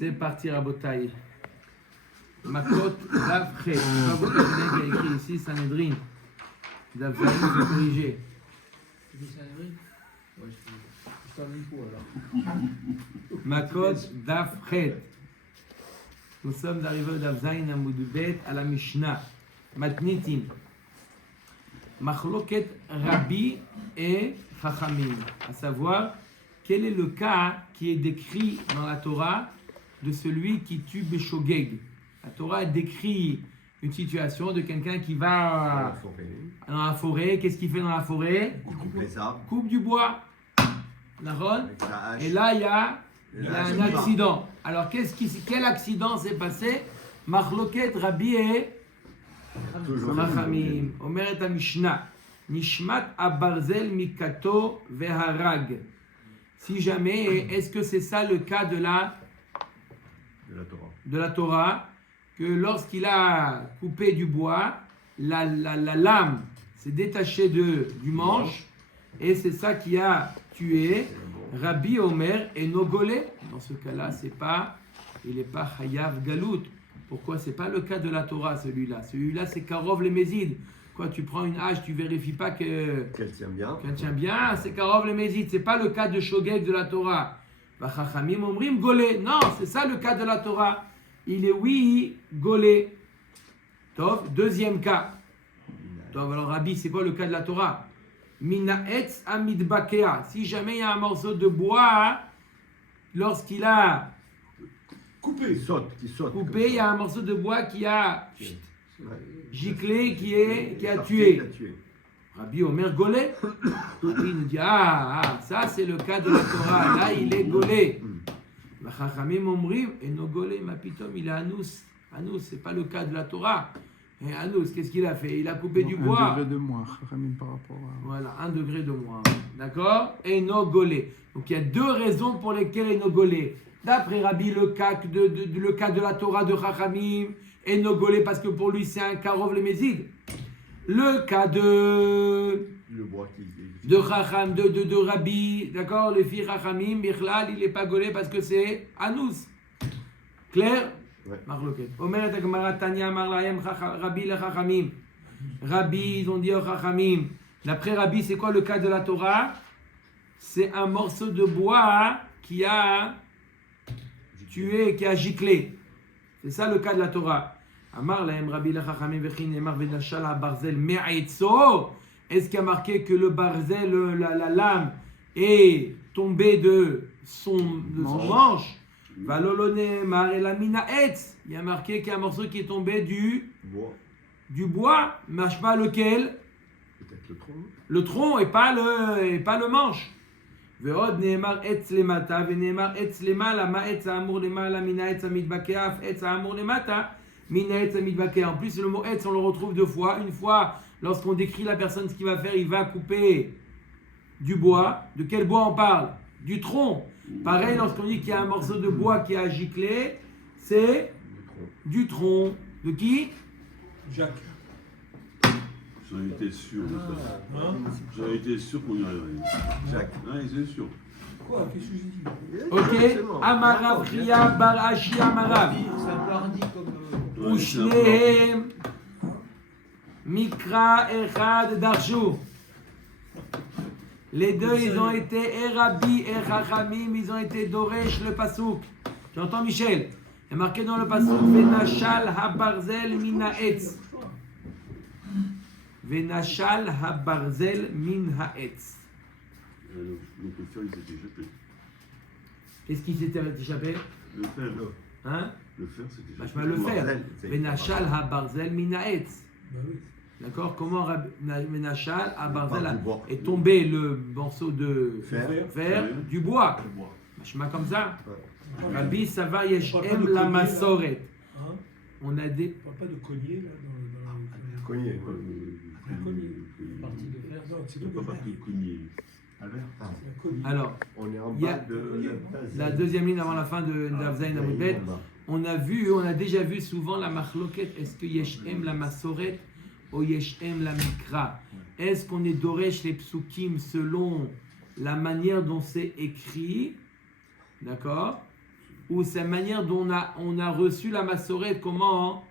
C'est parti, Rabotai. Makot Davchet. Pas vous qui a écrit ici, Sanhedrin. Davzaïn, c'est corrigé. Tu dis Sanhedrin? Ouais, je t'en dis pour alors. Makot Davchet. Nous sommes arrivés au Davzaïn à Moudubet, à la Mishnah. Matnitin. Machloket Rabbi et Chachamim. À savoir, quel est le cas qui est décrit dans la Torah de celui qui tue Beshogeg. La Torah décrit une situation de quelqu'un qui va dans la forêt. Qu'est-ce qu'il fait dans la forêt? Coupe du bois. Et là, il y a un accident. Alors, quel accident s'est passé? Machloket Rabbi et Chachamim. Omeret Mishnah. Nishmat Abarzel Mikato Veharag. Si jamais, est-ce que c'est ça le cas de la Torah, que lorsqu'il a coupé du bois, la lame s'est détachée du manche, et c'est ça qui a tué Rabbi Omer et Nogolé. Dans ce cas-là, il n'est pas Hayav Galout. Pourquoi? C'est pas le cas de la Torah, celui-là. Celui-là, c'est Karov les Mézides. Quoi, tu prends une hache, tu vérifies pas qu'elle tient bien, c'est Karov les Mézides. C'est pas le cas de Shogeg de la Torah. Chachamim Omrim Golé. Non, c'est ça le cas de la Torah. Il est oui, Golé. Tov, deuxième cas. Tov, alors Rabbi, c'est quoi le cas de la Torah? Mina etz amidbakea. Si jamais il y a un morceau de bois, lorsqu'il a coupé, il saute. Coupé, il y a un morceau de bois qui a giclé, qui a tué. Rabbi Omer Golé. Rabbi nous dit, ça c'est le cas de la Torah. Là, il est Golé. Chachamim Omrim, et no Golé, ma pitom, il est Anous. Anous, c'est pas le cas de la Torah. Et Anous, qu'est-ce qu'il a fait? Il a coupé du bois. 1 degré de moins, Chachamim par rapport à... Voilà, 1 degré de moins. D'accord? Et no Golé. Donc il y a deux raisons pour lesquelles no Golé. D'après Rabbi, le cas de la Torah de Chachamim est no Golé parce que pour lui c'est un Karov le Mézid. Le cas de Chacham, de Rabbi, d'accord, les filles Chachamim, Bichlal, il n'est pas Golé parce que c'est Anous. Clair? Marloquet. Omer et Agmara Tanya Marlaem Rabbi le Chachamim. Rabbi, ils ont dit au Chachamim. D'après Rabbi, c'est quoi le cas de la Torah? C'est un morceau de bois qui a tué, qui a giclé. C'est ça le cas de la Torah. Amar lahem Rabbi le Chachamim vechin emar venashal habarzel me'aitzo. Est-ce qu'il y a marqué que le barzel, la lame, est tombée de son manche? Valolone mar elamina etz. Il y a marqué qu'il y a un morceau qui est tombé du bois. Machma lequel? Peut-être le tronc. Le tronc et pas le manche. Ve'od ne'emar etz lemata ve'ne'emar etz lemala ma etz ha'amur lemala mina etz ha'mitbakea af etz ha'amur lemata mina etz ha'mitbakea. En plus, le mot etz, on le retrouve deux fois. Une fois, lorsqu'on décrit la personne ce qu'il va faire, il va couper du bois. De quel bois on parle? Du tronc. Pareil, lorsqu'on dit qu'il y a un morceau de bois qui a giclé, c'est du tronc. De qui? Jacques. J'en étais sûr. J'en étais sûr qu'on y arriverait. Jacques. C'est sûr. Quoi? Qu'est-ce que j'ai dit? Ok. Amarav Ria Bar Ashi Amarav. C'est un peu hardi comme... Ushnehem Mikra Echad Darshu. Les deux, ils ont été Rabbi et Chachamim, ils ont été Doresh le Pasouk. Tu entends, Michel? Il est marqué dans le Pasouk Venashal Habarzel Min Haetz. Venashal Habarzel Min Haetz. Donc le fer, il s'était jeté. Qu'est-ce qui s'était échappé? Le fer. Hein? Le fer, c'était jeté. Vachement le fer. Venashal Habarzel Min Haetz. Bah oui. D'accord? Comment Menachal Habarzel est tombé le morceau de fer du bois? Machma comme ça. Rabbi Sava Yeshem la Masoret. On a des. On parle pas de collier là dans Cogné. partie de fer. Non, c'est pas parti de cogner. Alors, On est en il y a bas de la deuxième ligne avant la fin de Davzaïn Amudbet. On a déjà vu souvent la machloket. Est-ce que Yeshem la Masoret ou Yeshem la Mikra? Est-ce qu'on est Doresh les psukim selon la manière dont c'est écrit? D'accord? ou c'est la manière dont on a reçu la Massoret, comment?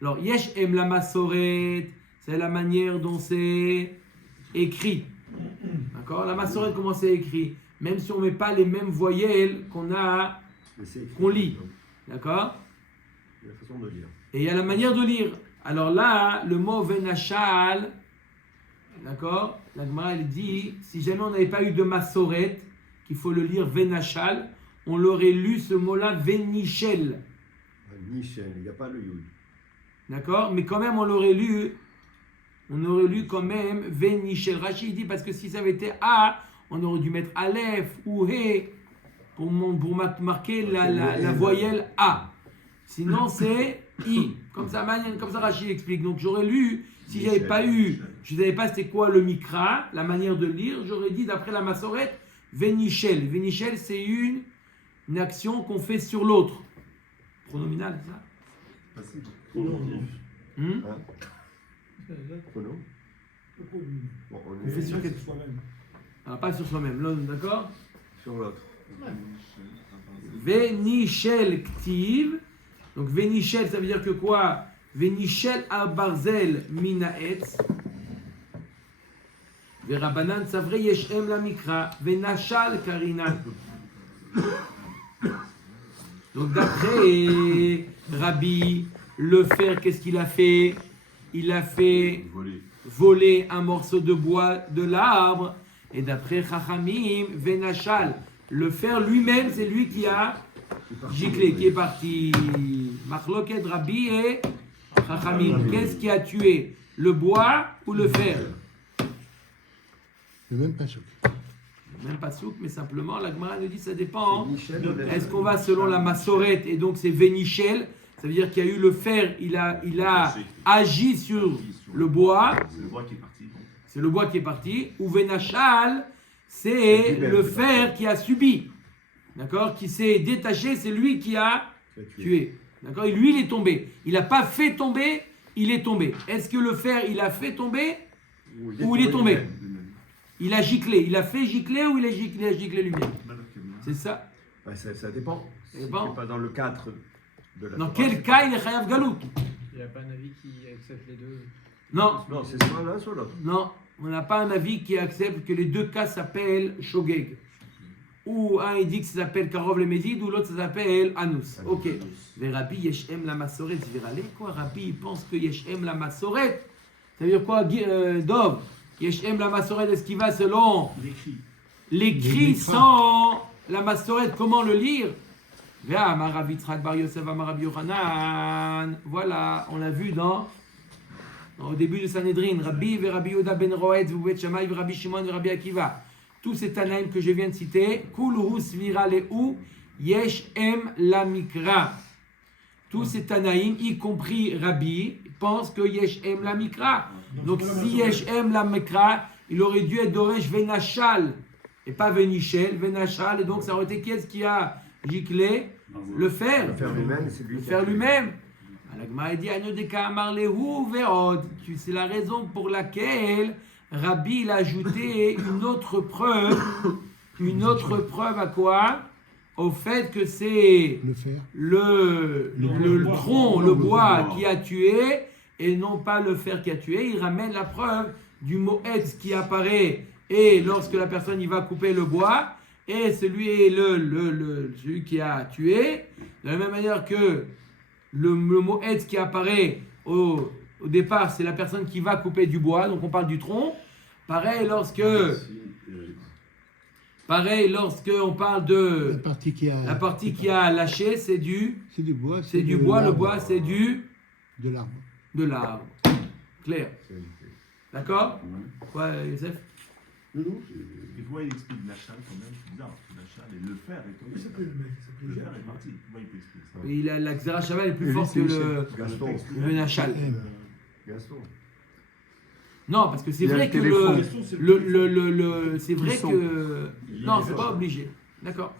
Alors, Yesh Em la Massoret, c'est la manière dont c'est écrit. D'accord? La Massoret, comment c'est écrit? Même si on ne met pas les mêmes voyelles qu'on lit. D'accord? Il y a la façon de lire. Et il y a la manière de lire. Alors là, le mot Venachal, d'accord? La Gemara, elle dit, si jamais on n'avait pas eu de Massoret, qu'il faut le lire Venachal, on l'aurait lu ce mot-là Venichel. Nichel, il n'y a pas le Yud. D'accord? Mais quand même, on aurait lu quand même Venichel. Rachid dit, parce que si ça avait été A, on aurait dû mettre Aleph ou He pour marquer la voyelle A. Sinon, c'est I. Comme ça, Rachid explique. Donc, j'aurais lu, si je n'avais pas eu, je ne savais pas c'était quoi le Mikra, la manière de lire, j'aurais dit, d'après la Massoret, Venichel. Venichel, c'est une action qu'on fait sur l'autre. Pronominal, c'est ça? Facile. Pronom. Bon, On fait sur quelque chose. Ah, pas sur soi-même, l'homme, d'accord? Sur l'autre. Venichel Ktiv. Donc, Venichel, ça veut dire que quoi? Venichel Barzel Minaetz. Verabanan, c'est vrai, Yeshem la Mikra. Venachal Karina. Donc, d'après Rabbi, le fer, qu'est-ce qu'il a fait? Il a fait voler un morceau de bois de l'arbre. Et d'après Chachamim, Venachal, le fer lui-même, c'est lui qui a giclé, qui est parti. Machloket Rabbi et Chachamim. Qu'est-ce qui a tué? Le bois ou le fer? Le même pas choc. Même pas souk, mais simplement, la Gemara nous dit ça dépend. Est-ce qu'on va selon la Massoret et donc c'est Venichel? Ça veut dire qu'il y a eu le fer, il a agi sur le bois. C'est le bois qui est parti. C'est le bois qui est parti. Ou Venachal, c'est le fer qui a subi. D'accord? Qui s'est détaché, c'est lui qui a tué. D'accord? Et lui, il est tombé. Il n'a pas fait tomber, il est tombé. Est-ce que le fer, il a fait tomber ou il est tombé? Il a giclé. Il a fait gicler ou il a giclé lui-même? C'est ça. Ouais, ça dépend. Ça dépend. C'est pas dans le cadre de la Dans Torah, quel c'est cas il est Chayav Galout? Il n'y a pas un avis qui accepte les deux. Non. pas- Non, c'est soit l'un, soit l'autre. Non, on n'a pas un avis qui accepte que les deux cas s'appellent Shogeg. Ou un il dit que ça s'appelle Karov le Médid, ou l'autre ça s'appelle Anus. Ok. Mais Rabbi Yeshem la Massoret, quoi Rabbi il pense que Yeshem la Massoret. Ça veut dire quoi, Dov? Yeshem la Massoret, est-ce qu'il va selon l'écrit sans la Massoret? Comment le lire? Voilà, on l'a vu au début de Sanhedrin. Rabbi Rabbi Yoda ben Roed, Vubet Shammai, Rabbi Shimon, Rabbi Akiva. Tous ces Tanaïm que je viens de citer, Kulhu Svira Lehu, Yesh Em la Mikra. Tous ces Tanaïm, y compris Rabbi, pensent que Yesh Em la Mikra. Donc si Yesh Em la Mikra, il aurait dû être Doresh Venachal et pas Venichel, Venachal. Et donc ça aurait été qui a giclé? Le fer. Le fer lui-même, c'est lui Le qui fer a- lui-même. C'est la raison pour laquelle Rabbi il a ajouté une autre preuve à quoi? Au fait que c'est Le fer. le tronc, le bois qui a tué et non pas le fer qui a tué. Il ramène la preuve du mot etz qui apparaît et lorsque la personne y va couper le bois et celui qui a tué. De la même manière que le mot etz qui apparaît au départ, c'est la personne qui va couper du bois, donc on parle du tronc. Pareil lorsque on parle de La partie qui a lâché, c'est du bois. bois, le bois c'est de l'arbre. de l'arbre. Clair. D'accord? Quoi, Youssef? Et pourquoi il explique Nachal quand même? C'est bizarre, parce que Nachal et le fer est tombé. Le fer est parti. Comment il peut expliquer ça? La Xera Shabbat est plus forte que le Gaston. Nachal. Gaston. Non, parce que c'est Il y a vrai le que téléphone. c'est vrai Ils sont. que non, c'est pas obligé. D'accord.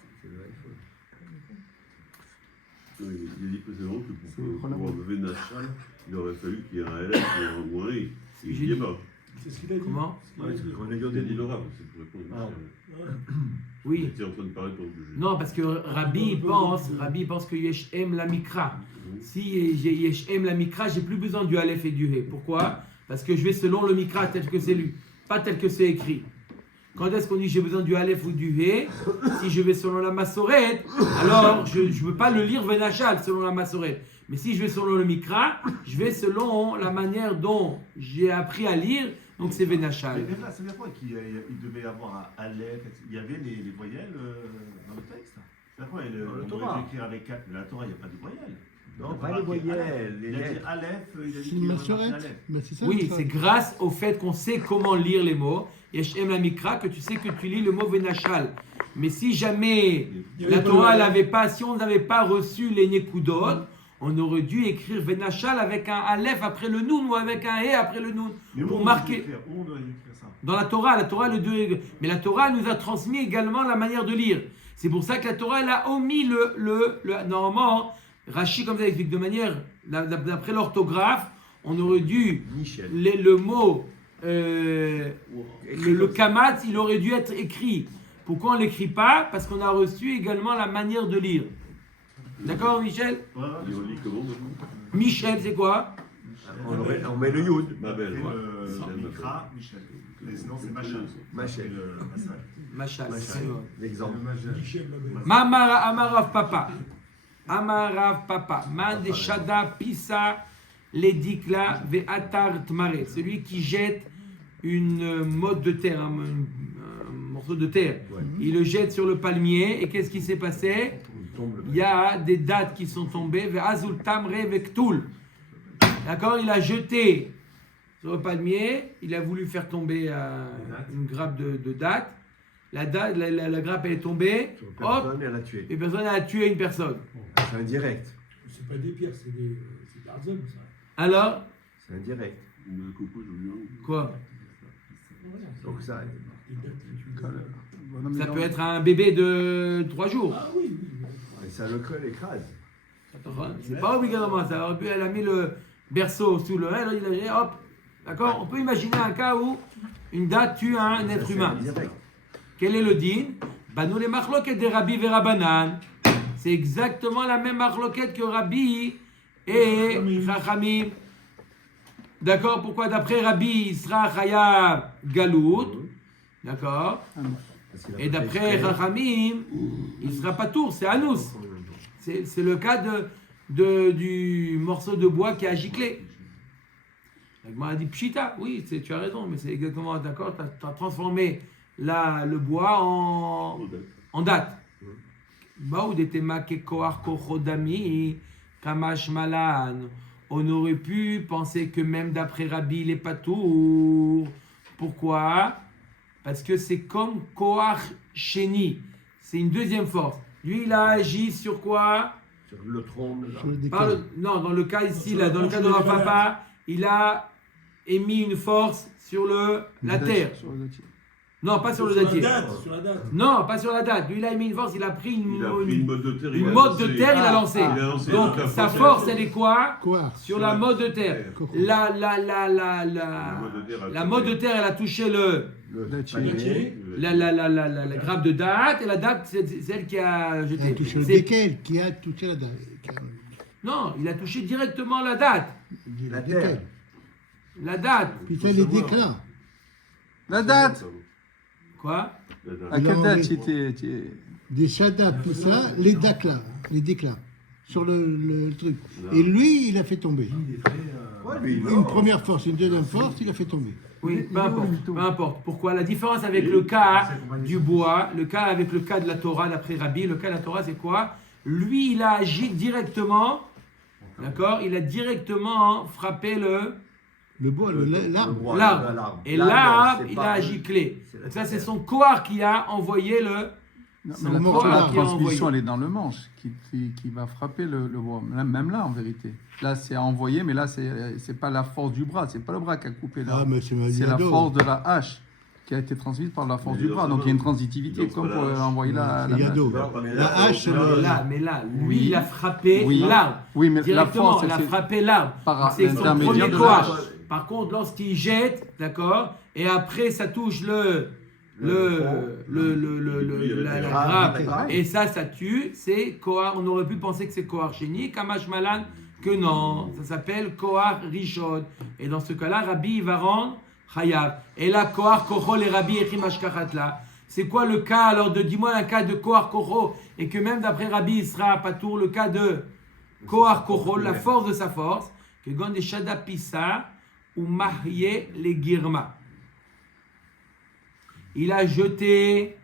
Il a dit précédemment que C'est pour Roland. enlever Nachal, il aurait fallu qu'il y ait un LF ou un I. Il J'ai n'y est dit. pas. C'est ce qu'il a dit. Comment? Ouais, c'est ce qu'on a dit au Il a dit début. l'orabe, c'est pour répondre. Ah. Oui. J'étais en train de parler pour le juger. Non, parce que Rabbi pense que Yesh Em la Mikra. Si j'ai Yesh Em la Mikra, j'ai plus besoin du Aleph et du He. Pourquoi? Parce que je vais selon le Mikra tel que c'est lu, pas tel que c'est écrit. Quand est-ce qu'on dit j'ai besoin du Aleph ou du He? Si je vais selon la Massoret, alors je ne peux pas le lire Venachal selon la Massoret. Mais si je vais selon le Mikra, je vais selon la manière dont j'ai appris à lire, donc c'est Venachal. Mais là, c'est bien quoi qu'il devait y avoir un Aleph, il y avait les voyelles dans le texte. C'est quoi Dans la on Torah. aurait dû écrire avec 4, mais la Torah, il n'y a pas de voyelles. Non, pas les voyelles, les Il a dit lettres. Aleph, il a dit C'est qu'il une y aurait marqué massorette. Aleph. Ben, c'est ça, Oui, ça. c'est grâce au fait qu'on sait comment lire les mots. Yeshem la Mikra, que tu sais que tu lis le mot Venachal. Mais si jamais la Torah n'avait pas, si on n'avait pas reçu les Nekudot, on aurait dû écrire Venachal avec un Aleph après le Noun ou avec un He après le Noun. Mais où Pour on marquer. doit écrire Où on doit écrire ça? Dans la Torah le deux. Mais la Torah nous a transmis également la manière de lire. C'est pour ça que la Torah elle a omis normalement, Rashi comme ça explique de manière, d'après l'orthographe, on aurait dû Michel. le mot le kamat, il aurait dû être écrit. Pourquoi on ne l'écrit pas? Parce qu'on a reçu également la manière de lire. D'accord, Michel? Ouais, Et on lit comment maintenant? Michel, c'est quoi? On met le Yud. Babel. le Mikra, Michel. Mais sinon, c'est Machal. Machal. Machal. Machal. L'exemple. Amarav Papa. Amarav Papa. Man de Shada Pisa Ledikla ve Atar Tmare. Celui qui jette une mode de terre, un morceau de terre. Ouais. Il le jette sur le palmier et qu'est-ce qui s'est passé? Il tombe. Il y a des dattes qui sont tombées. Ve Azul Tamre ve Ktul. D'accord? Il a jeté sur le palmier, il a voulu faire tomber une grappe de dattes. La grappe elle est tombée, hop, Personne, elle a tué. et personne a tué une personne. C'est indirect. C'est pas des pierres, c'est des personnes, ça. Alors, C'est indirect. On a un coco, je veux bien. quoi? Donc ça. Ça peut être un bébé de 3 jours. Ah oui, oui. Et ça l'écrase. C'est pas obligatoirement ça. Elle a mis le berceau sous le elle, il a dit hop. D'accord? On peut imaginer un cas où une date tue un être Ça, humain. C'est indirect. Quel est le din? Bah nous les marloquettes des Rabbi et Rabbanan, c'est exactement la même marloquette que Rabbi et Chachamim. D'accord? Pourquoi d'après Rabbi il sera Chayav Galout? D'accord? Parce qu'il a Et pas d'après fait exprès. Chachamim, il sera pas tour, c'est Anous. C'est le cas du morceau de bois qui a giclé. On a dit Pshita, oui, tu as raison, mais c'est exactement d'accord, tu as transformé le bois en date. On aurait pu penser que même d'après Rabbi, il est pas tour. Pourquoi? Parce que c'est comme Koach Sheni. C'est une deuxième force. Lui, il a agi sur quoi? Sur le tronc. Sur le décal. Non, dans le cas ici, là, dans le cas de Rav Papa, il a émis une force sur la terre. Non, pas sur le datier. Sur la date. Non, pas sur la date. Lui, il a émis une force, il a pris Il a pris une mode de terre. une mode de terre, il a lancé. Il a lancé Donc, toute la sa fourchette. force, elle est quoi? Quoi? Sur la mode de terre. La mode de terre, elle a touché Le panier. la grappe de date, et la date, c'est celle qui a Il a jeté. touché le C'est- décal, qui a touché la date. Non, il a touché directement la date. La Le décal. terre. La date. Puis t'as les déclats. La date. Quoi? La date. À Il a quelle date enlevé- Des shadas, tout ça, les déclats, sur le truc. Et lui, il a fait tomber. Ouais, lui, il Une a- première force, une deuxième force, il a fait tomber. Oui, peu importe. Pourquoi? La différence avec le cas du bois, le cas avec le cas de la Torah, d'après Rabbi, le cas de la Torah, c'est quoi? Lui, il a agi directement, d'accord? Il a directement frappé Le bois, l'arbre. bois, l'arbre. Et L'arbre, l'arbre, c'est il pas- a agi clé. c'est la Donc ça, c'est terre. son coar qui a envoyé Non, C'est mais le la, morceau la là qui a transmission, envoyé. elle est dans le manche, qui va frapper le bois. Même là, en vérité. Là, c'est à envoyer, mais là, c'est pas la force du bras. C'est pas le bras qui a coupé là. Ah, mais c'est C'est la Madiado. force de la hache qui a été transmise par la force Mais du dans bras. ce Donc il y a une moment, transitivité, dans comme ce pour là, envoyer la C'est Yado. Mais La hache, Mais là, lui, Oui. il a frappé Oui. l'arbre. Oui, mais la Directement, force, il a c'est frappé l'arbre. par C'est son l'intermédiaire premier de coar. la hache. Par contre, lorsqu'il jette, d'accord, et après ça touche la grappe, et ça tue, c'est Kohar. On aurait pu penser que c'est Kohar Sheni, Kamash Malan, que non, ça s'appelle Kohar Rishon. Et dans ce cas-là, Rabbi il va rendre Chayav. Et là, Kohar Kocho, les Rabbi Echim Ashkachatla. C'est quoi le cas alors de, dis-moi un cas de Kohar Kocho, et que même d'après Rabbi il sera Patour, le cas de Kohar Kocho, la force de sa force, que Gonde Shada Pisa ou Mahye les Girma. Il a jeté.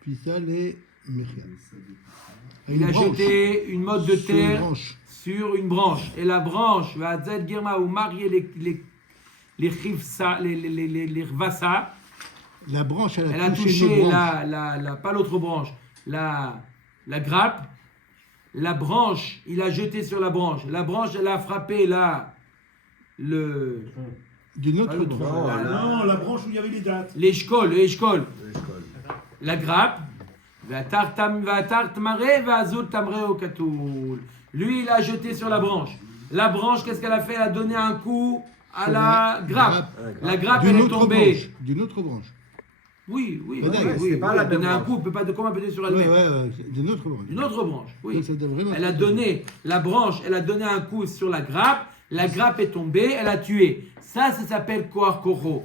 Puis ça, les Mechia. Il a jeté une motte de Sur une terre branche. sur une branche. Et la branche va Zed Girma ou marier les Rivsa, les Rvasa. La branche, Elle elle a a touché touché nos branches. pas l'autre branche, la grappe. La branche, il a jeté sur la branche. La branche, elle a frappé D'une autre Ah, le branche. tronc. Non, la branche où il y avait les dates. l'échecol. L'école. La grappe, lui il a jeté sur la branche. La branche, qu'est-ce qu'elle a fait? Elle a donné un coup à la grappe. La grappe, elle D'une est autre tombée. branche. D'une autre branche. Oui, Mais d'accord, c'est pas la elle a donné même un branche. coup, peut pas de comment elle peut donner sur Ouais, elle-même. ouais, d'une autre branche. Une autre branche, oui. Donc, ça doit vraiment Elle a être- donné, la branche, elle a donné un coup sur la grappe est tombée, elle a tué. Ça s'appelle Kohar Kocho.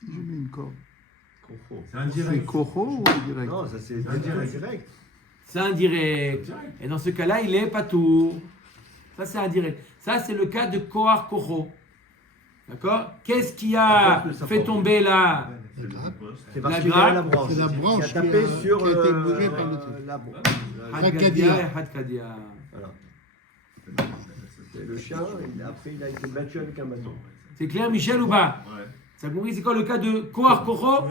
Si je mets une corde, C'est indirect. c'est Kocho ou direct? Non, ça c'est direct. C'est indirect. Et dans ce cas-là, il est patour. Ça, c'est indirect. Ça, c'est le cas de Kohar Kocho. D'accord? Qu'est-ce qui a fait tomber là? C'est La parce qu'il y avait la branche. C'est la branche qui a tapé qui a- sur qui a été bougée par le truc. la branche. Hadkadia et Hadkadia. Voilà. Et le chien, après, il a été battu avec un bâton. C'est clair, Michel, ou pas? Ouais. Ça compris, c'est quoi le cas de Kohar Kocho?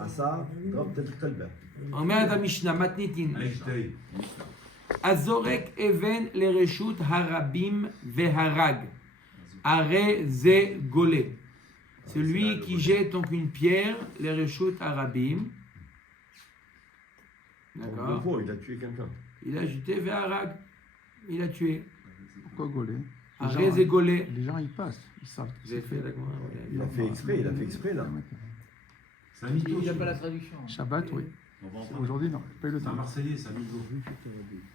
Ah ça, non, peut-être Talbert. On met à la Mishnah, Matnitin. Einstein. Azorek even le reshut harabim veharag. Are ze golé. Celui qui jette donc une pierre, le reshut harabim. D'accord. Bon, il a tué quelqu'un. Il a jeté veharag. Il a tué. Pourquoi gauler? Are ze golé. Les gens, ils passent. Ils savent. Vous avez fait d'accord? Il a fait exprès là. C'est un mytho. Il n'a pas la traduction. Shabbat, oui. On va en parler. Aujourd'hui, non. Pas eu le C'est un temps. Marseillais, c'est un mytho.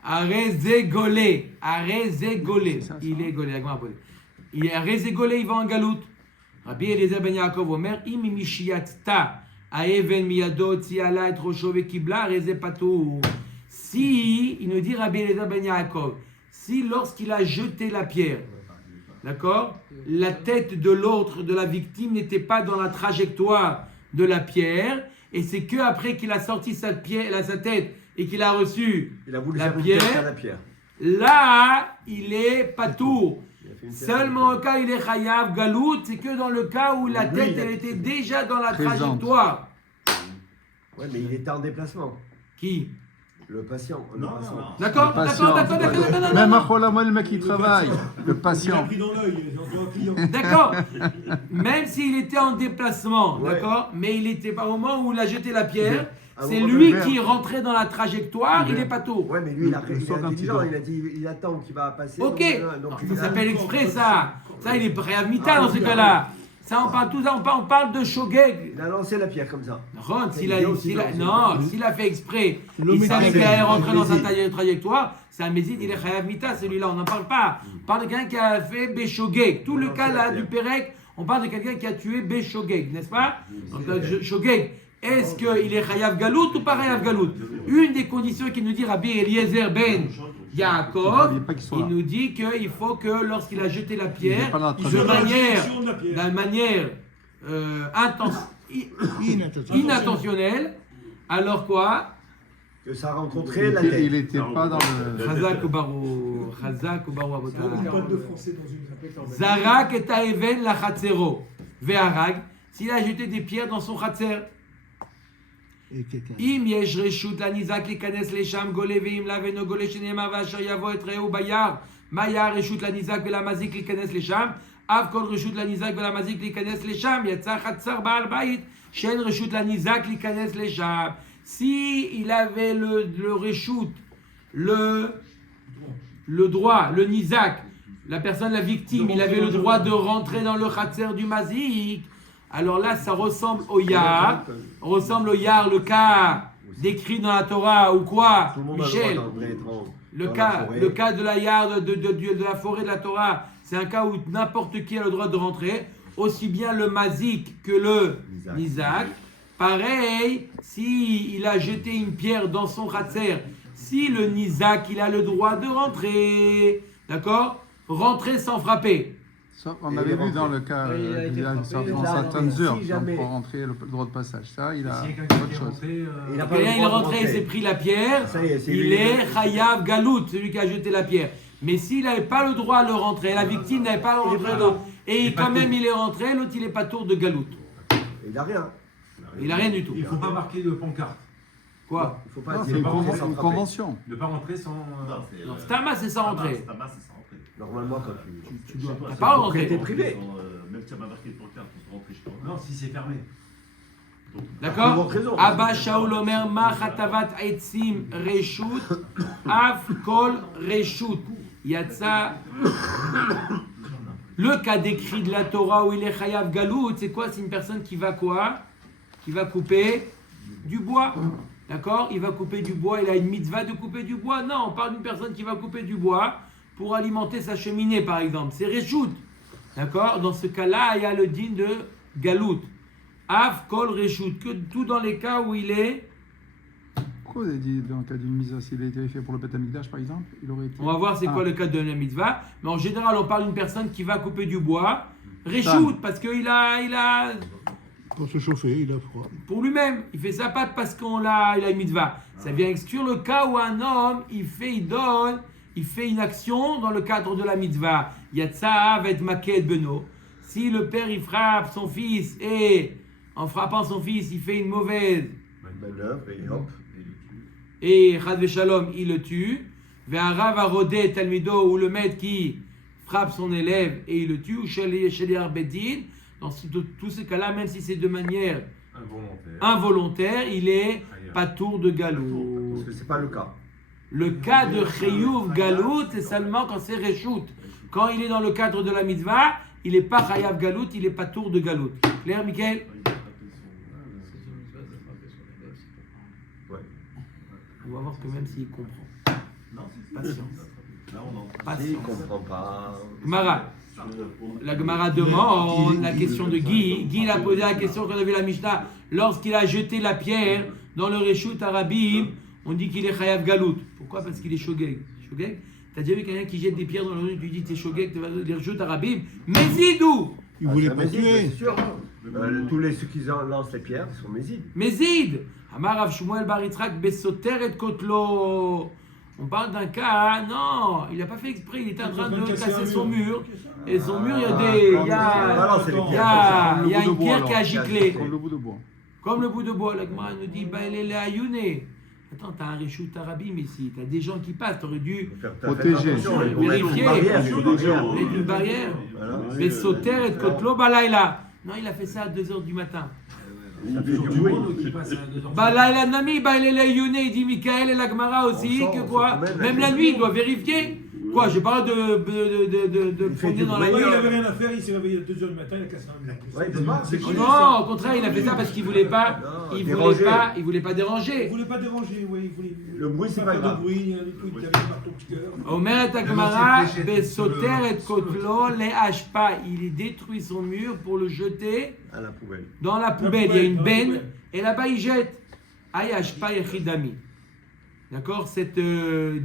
Are ze golé. Are ze golé. C'est ça, ça. Il est golé. La Gemara a posé. Il est are ze golé, il va en galoute. Rabbi Eliezer ben Yaakov Omer, im mishiyatta aeven miyado tziala et rosho vekibla reze patou. Si, il nous dit Rabbi Eliezer ben Yaakov, si lorsqu'il a jeté la pierre, d'accord, la tête de l'autre, de la victime, n'était pas dans la trajectoire de la pierre, et c'est que après qu'il a sorti sa tête et qu'il a reçu Il a voulu la faire une pierre, tête à la pierre. là, il est patour. Il a fait une tête Seulement à au cas où il est chayav galout, c'est que dans le cas où la Oui, tête il a- elle était déjà dans la Présente. trajectoire. la pierre. Ouais, mais il était en déplacement. Qui? Le patient. Le Non, patient. non. D'accord, Le patient. d'accord, d'accord, Même d'accord, à moi, le mec qui travaille. Le Il a patient. pris dans l'œil, il a un client. d'accord. Même s'il était en déplacement, Ouais. d'accord, mais il était pas au moment où il a jeté la pierre, Ah, c'est bon, lui vert. qui rentrait dans la trajectoire, il est patour. Ouais, mais lui, il Le sort est intelligent. d'antidote. Il a dit, il attend qu'il va passer. Ok, donc Non, il ça a- s'appelle exprès ça. Ça, il est prêt mita Ah, dans ce oui, cas-là. Ça, on parle tout ça, on parle de shogeg. Il a lancé la pierre comme ça. Ron, C'est idiot, s'il a fait exprès, L'homme il savait est qu'elle allait un rentrer dans sa mézid. trajectoire, c'est un mézid, il est chayav mita, celui-là, on n'en parle pas. On parle de quelqu'un qui a fait béchogeg. Tout le Non, cas c'est là la du pierre. Pérec, on parle de quelqu'un qui a tué béchogeg, n'est-ce pas? Donc, shogeg, est-ce qu'il est chayav galout ou pas chayav galout? Une des conditions qui nous dit Rabbi Eliezer ben Il Yaakov, fallait pas qu'il soit il là. nous dit qu'il faut que lorsqu'il a jeté la Il est pierre, pas dans la de trajectoire. manière, Sur la pierre. d'une manière Inattention. inintentionnelle, alors quoi? Que ça a rencontré la Il tête. était pas dans le. Chazak ou barou, Chazak ou barou C'est un abotai. école de français dans une. Zarak et Taeven la chatzero, ve'arag, s'il a jeté des pierres dans son chatzer. Et quelqu'un. Im yesh reshut la nizak likanes lesham gole ve'im la ve'no gole shenema v'asher yavo et reu bayar, maya reshut la nizak ve'la mazik likanes lesham, av kol reshut la nizak ve'la mazik likanes lesham, yatsa chatzar ba'al bayit, shen reshut la nizak likanes lesham. Si il avait le reshut, le droit, le nizak, la personne, la victime, il avait le droit de rentrer dans le khatser du mazik, alors là, ça ressemble au Yar. Ressemble au Yar, le cas décrit dans la Torah ou quoi, Tout le monde a Michel? le droit d'entrer Le dans la cas, forêt. le cas de la Yar, de la forêt de la Torah, c'est un cas où n'importe qui a le droit de rentrer, aussi bien le Mazik que le Nizak. Pareil, si il a jeté une pierre dans son Khatser, si le Nizak, il a le droit de rentrer, d'accord? Rentrer sans frapper. Ça, on avait vu dans le cas Il a été frappé, dans il a Satan raté. Zur, Si jamais- pour rentrer le droit de passage. Ça, il a S'il y a quelqu'un qui autre est chose. rentré, Il a pas Quelqu'un, le il est droit de rentré, il rentrer. s'est pris la pierre, Ça y est, c'est il lui. est Chayav Galout, celui qui a jeté la pierre. Mais s'il n'avait pas le droit de le rentrer, la victime n'avait pas le droit de rentrer dedans, et quand même il est rentré, l'autre il est pas tour de Galout. Il n'a rien. Il n'a rien du tout. il ne faut pas marquer de pancarte. Quoi? Il ne faut pas Non, dire c'est une pas rentrer une convention. Ne pas rentrer sans. Non, Stama, c'est sans rentrer. Stama, c'est sans rentrer. Normalement, quand tu dois. Je sais T'as pas rentré. Propriété privée. Même si tu n'as pas marqué de pancarte pour rentrer chez toi. Non, si c'est fermé. Donc, Pour D'accord? votre raison. Abba Shaul Omer Ma Chatavat Aitzim Reshut Af Kol Reshut Yatsa. Le cas décrit de la Torah où il est Chayav Galout, c'est quoi? C'est une personne qui va quoi? Qui va couper du bois. D'accord? Il va couper du bois, il a une mitzvah de couper du bois. Non, on parle d'une personne qui va couper du bois pour alimenter sa cheminée, par exemple. C'est Reshut. D'accord? Dans ce cas-là, il y a le din de Galout. Av Kol Reshut. Que tout dans les cas où il est. Pourquoi vous avez dit dans le cas d'une mise, s'il a été fait pour le Beth Amikdash par exemple, il aurait été. On va voir c'est quoi Ah. le cas de la mitzvah. Mais en général, on parle d'une personne qui va couper du bois. Reshut, Tam. parce qu'il a. Pour se chauffer, il a froid. Pour lui-même. Il fait ça pas parce il a une mitzvah. Ça vient exclure le cas où un homme, il fait une action dans le cadre de la mitzvah. Yatsa va être maked beno. Si le père il frappe son fils et en frappant son fils, il fait une mauvaise manœuvre et hop. et Chad Shalom, il le tue. Ve'arav arodé talmido, ou le maître qui frappe son élève et il le tue, ou chez Arbedin. Dans tous ces cas-là, même si c'est de manière involontaire, il est pas tour de Galout. Parce que c'est pas le cas. Le cas de Chayuv Galout, c'est seulement quand c'est Reshut. Quand il est dans le cadre de la mitzvah, il n'est pas Chayav Galout, il n'est pas tour de Galout. Clair, Michael? Ouais. On va voir que même s'il comprend. non, c'est Patience. Là, on en. S'il ne Patience. comprend pas. Gemara. La Gemara demande la question de Guy. Guy il a posé la question qu'on a vu la Mishnah. Lorsqu'il a jeté la pierre dans le Reshut Arabim, on dit qu'il est Chayav Galout. Pourquoi? Parce qu'il est Shogeg. Shogeg? T'as déjà vu quelqu'un qui jette des pierres dans le Reshut, tu lui dis t'es Shogeg, tu vas les Reshut Arabim. Mais Zidou! Il voulait c'est pas Mézid, tuer. c'est sûr. Tous ceux qui lancent les pierres sont Mézid. Mézid! Amar Rav Shmuel Bar Yitzhak Besoter et Kotlo. On parle d'un cas, non, il n'a pas fait exprès, il était en train de casser son mur. Et son mur, il y a il y a une pierre qui a giclé. Comme le bout de bois. Comme le bout de bois, la Gemara nous dit, bah elle est là à Youné. Attends, t'as un Reshut Arabim ici, t'as des gens qui passent, t'aurais dû Protéger. Vérifier. mettre une barrière. Voilà. Besoter et Kotlo Balaïla. Non, il a fait ça à 2h du matin. Ça fait Il y a du du bruit. monde qui passe à 2h. Balaïla Nami, bah elle est là à Youné, il dit Michael et la Gemara aussi, On sent, que on quoi sent quand même même la la nuit, il doit vérifier. Quoi, j'ai pas de Il fait promener du dans la bruit. nuit. Il avait rien à faire, il s'est réveillé à 2h du matin, il a cassé un mur. Ouais, il peut pas, c'est Oh connu, non, au contraire, il a fait ça parce qu'il voulait pas, Non, il déranger. voulait pas Il déranger. voulait pas déranger, oui, il voulait. Le bruit, c'est pas pas faire grave. de bruit, il avait un marteau petit cœur. Omer Takmara, Besoter et Kotlo, les Hashpa, il détruit son mur pour le jeter À la poubelle. dans la poubelle. Il y a une benne et là-bas il jette. Aïe Hashpa Yechidami. D'accord, cette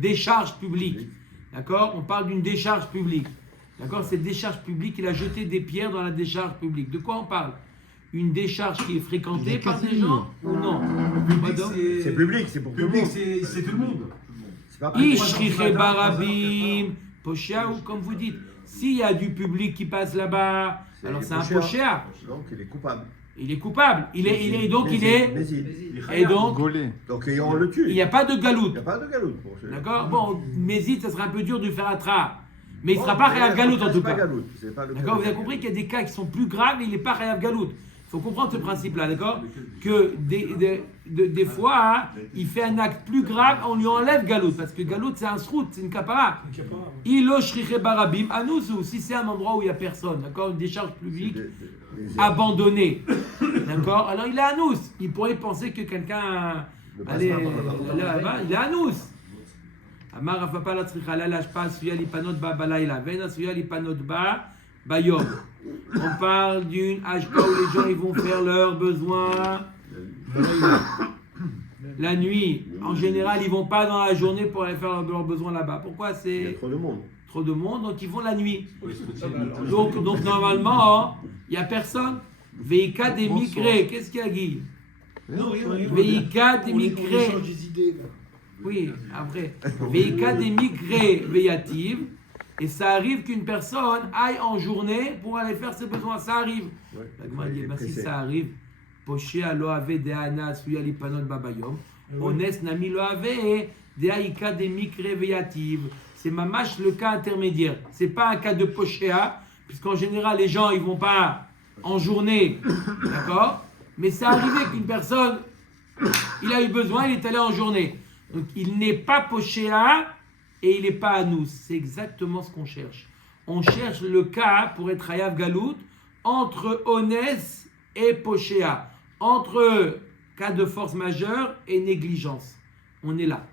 décharge publique. D'accord, on parle d'une décharge publique. D'accord, cette décharge publique, il a jeté des pierres dans la décharge publique. De quoi on parle? Une décharge qui est fréquentée par des gens ou non? Pardon? C'est public, c'est pour tout le Public, monde. c'est tout le monde. C'est pas privé. Ishriche Barabim, Pochea, ou comme vous dites, s'il y a du public qui passe là-bas, alors c'est un Pochea. Donc il est coupable. Il est coupable. Donc il est. Mézid. Et donc, Gaulé. Donc on le tue. il n'y a pas de Il galoute. n'y a pas de galoute pour ce. D'accord? Bon, Mézid, ça sera un peu dur de le faire attraper. Mais il ne sera Bon, pas mais Khayav Galout en tout c'est pas cas. galoute, c'est pas le D'accord? Vous avez galoute. compris qu'il y a des cas qui sont plus graves et il n'est pas Khayav Galout. Il faut comprendre ce principe-là, d'accord? Que des fois, hein, il fait un acte plus grave, on lui enlève galout, parce que galout c'est un srout, c'est une kapara. Ilo shriche barabim anouzu, si c'est un endroit où il n'y a personne, d'accord? Une décharge publique abandonnée, d'accord? Alors il est anous. Il pourrait penser que quelqu'un allez là-bas, il est anous. Amar Rafapa la tzricha la lashpa suya lipanot ba balayla, vena suya lipanot ba bayom. On parle d'une ashpa où les gens ils vont faire leurs besoins la nuit. En général, ils vont pas dans la journée pour aller faire leurs besoins là-bas. Pourquoi? Il y a C'est trop de monde. trop de monde, donc ils vont la nuit. Donc normalement, il n'y a personne. Veika des migrés, qu'est-ce qu'il y a, Guy? Non, rien. Veika des On migrés. échange des idées, là. Oui, après. Veika des migrés veyativ. Et ça arrive qu'une personne aille en journée pour aller faire ses besoins. Ça arrive. Ouais. La Gemara dit, Il est bah, si pressé. ça arrive, Poché alo ave de ana suya lipanot babayom. Honest nami lo ave de aïka de migrés veyativ. C'est mamash le cas intermédiaire. C'est pas un cas de pochéa, puisqu'en général, les gens, ils vont pas en journée. D'accord? Mais c'est arrivé qu'une personne, il a eu besoin, il est allé en journée. Donc, il n'est pas pochéa et il n'est pas à nous. C'est exactement ce qu'on cherche. On cherche le cas pour être hayav galout entre onès et pochéa. Entre cas de force majeure et négligence. On est là.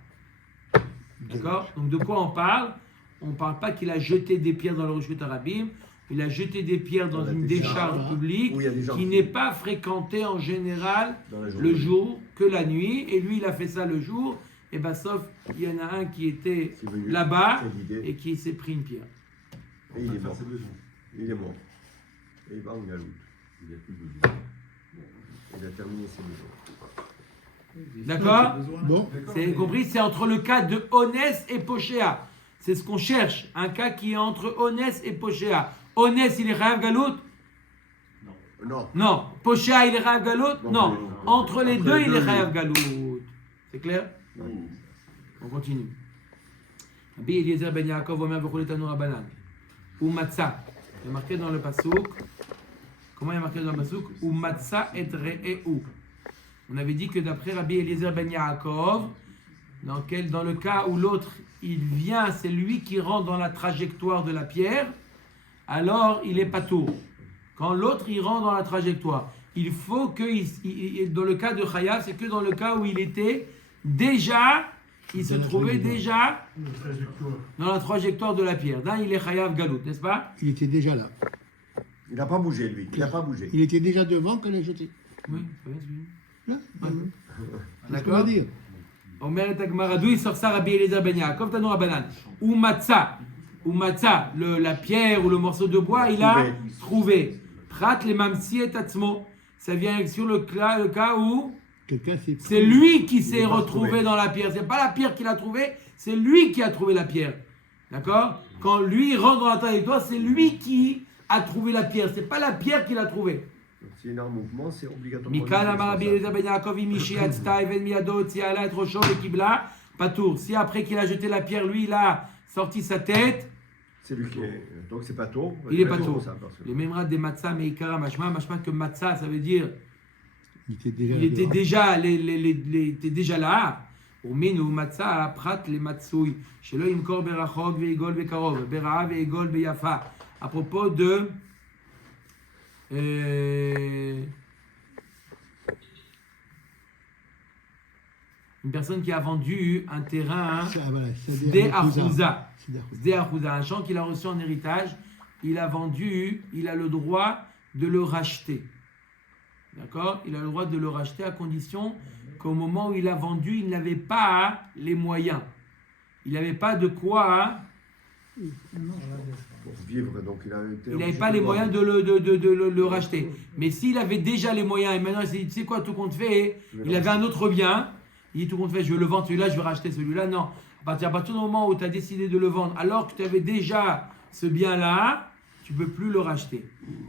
D'accord? Donc de quoi on parle? On ne parle pas qu'il a jeté des pierres dans le Rishut Arabim. Il a jeté des pierres dans Dans la une décharge, décharge publique où il y a des gens qui qui- n'est pas fréquentée en général Dans la journée. le jour que la nuit. Et lui, il a fait ça le jour. Et bien, sauf il y en a un qui était C'est venu. là-bas C'est l'idée. et qui s'est pris une pierre. Et il est mort. Il est mort. Et il va en galoute. Il n'y a plus de besoin. Il a terminé ses besoins. D'accord? Bon, C'est compris? C'est entre le cas de Onès et Pochéa. C'est ce qu'on cherche. Un cas qui est entre Onès et Pochéa. Onès, il est Chayav Galout? Non. Non. Pochéa, il est Chayav Galout? Non, Non. non. Entre les Entre deux, les il deux, est oui. Chayav Galout. C'est clair? On continue. Rabbi Eliezer ben Yaakov Omer v'chol etanu Rabbanan. Ou Matzah. Il y a marqué dans le pasouk. Comment il y a marqué dans le pasouk? Ou Matzah et Re'eu. On avait dit que d'après Rabbi Eliezer ben Yaakov, dans le cas où l'autre il vient, c'est lui qui rentre dans la trajectoire de la pierre, alors il est patour. Quand l'autre il rentre dans la trajectoire, il faut que, dans le cas de Chayav, c'est que dans le cas où il était déjà, il se trouvait déjà dans la trajectoire de la pierre. Là, il est Chayav Galout, n'est-ce pas? il était déjà là. Il n'a pas bougé, lui. Il n'a pas bougé. Il était déjà devant qu'elle a jeté. Oui, c'est bien, c'est bien. Là, D'accord? dire. Omer et Agmara, d'où il sort ça, Rabbi Eliezer ben Yaakov, Tanu Rabbanan. Ou Matzah, la pierre ou le morceau de bois, il a trouvé. Prat les mamsi et atzmo. Ça vient sur le cas où Quelqu'un s'est c'est lui qui Il s'est est pas retrouvé retrouvé. dans la pierre. C'est pas la pierre qui l'a trouvé, c'est lui qui a trouvé la pierre. D'accord? Quand lui rentre dans la trajectoire, c'est lui qui a trouvé la pierre. C'est pas la pierre qui l'a trouvé. Donc, s'il y a un mouvement, c'est obligatoirement. Mikan amar Rabbi Eliezer ben Yaakov imishi atzta even miyado tziala et rosho et kibla patour. Si après qu'il a jeté la pierre, lui il a sorti sa tête, C'est lui qui est. Donc, c'est pas tôt. il est pas tôt. Ça, parce que- Les mêmes des matzah mais ikara mashma que matzah ça veut dire Il était déjà il était devant. déjà était déjà là. Uminu matzah prat le matsui shelo imkor berachok veigol bekarov bera'a veigol beyafa. À propos de une personne qui a vendu un terrain Ça, voilà, c'est des Arrouza. Arrouza. C'est d'Arrouza. Des Arrouza, un champ qu'il a reçu en héritage, il a vendu, il a le droit de le racheter. D'accord? Il a le droit de le racheter à condition qu'au moment où il a vendu, il n'avait pas les moyens. Il n'avait pas de quoi, Pour vivre, donc il a été. il n'avait pas les moyens de le racheter. Mais s'il avait déjà les moyens et maintenant il s'est dit, tu sais quoi, tout compte fait, il avait un autre bien, il dit tout compte fait, je vais le vendre celui-là, je vais racheter celui-là. Non, à partir du moment où tu as décidé de le vendre, alors que tu avais déjà ce bien-là, tu ne peux plus le racheter.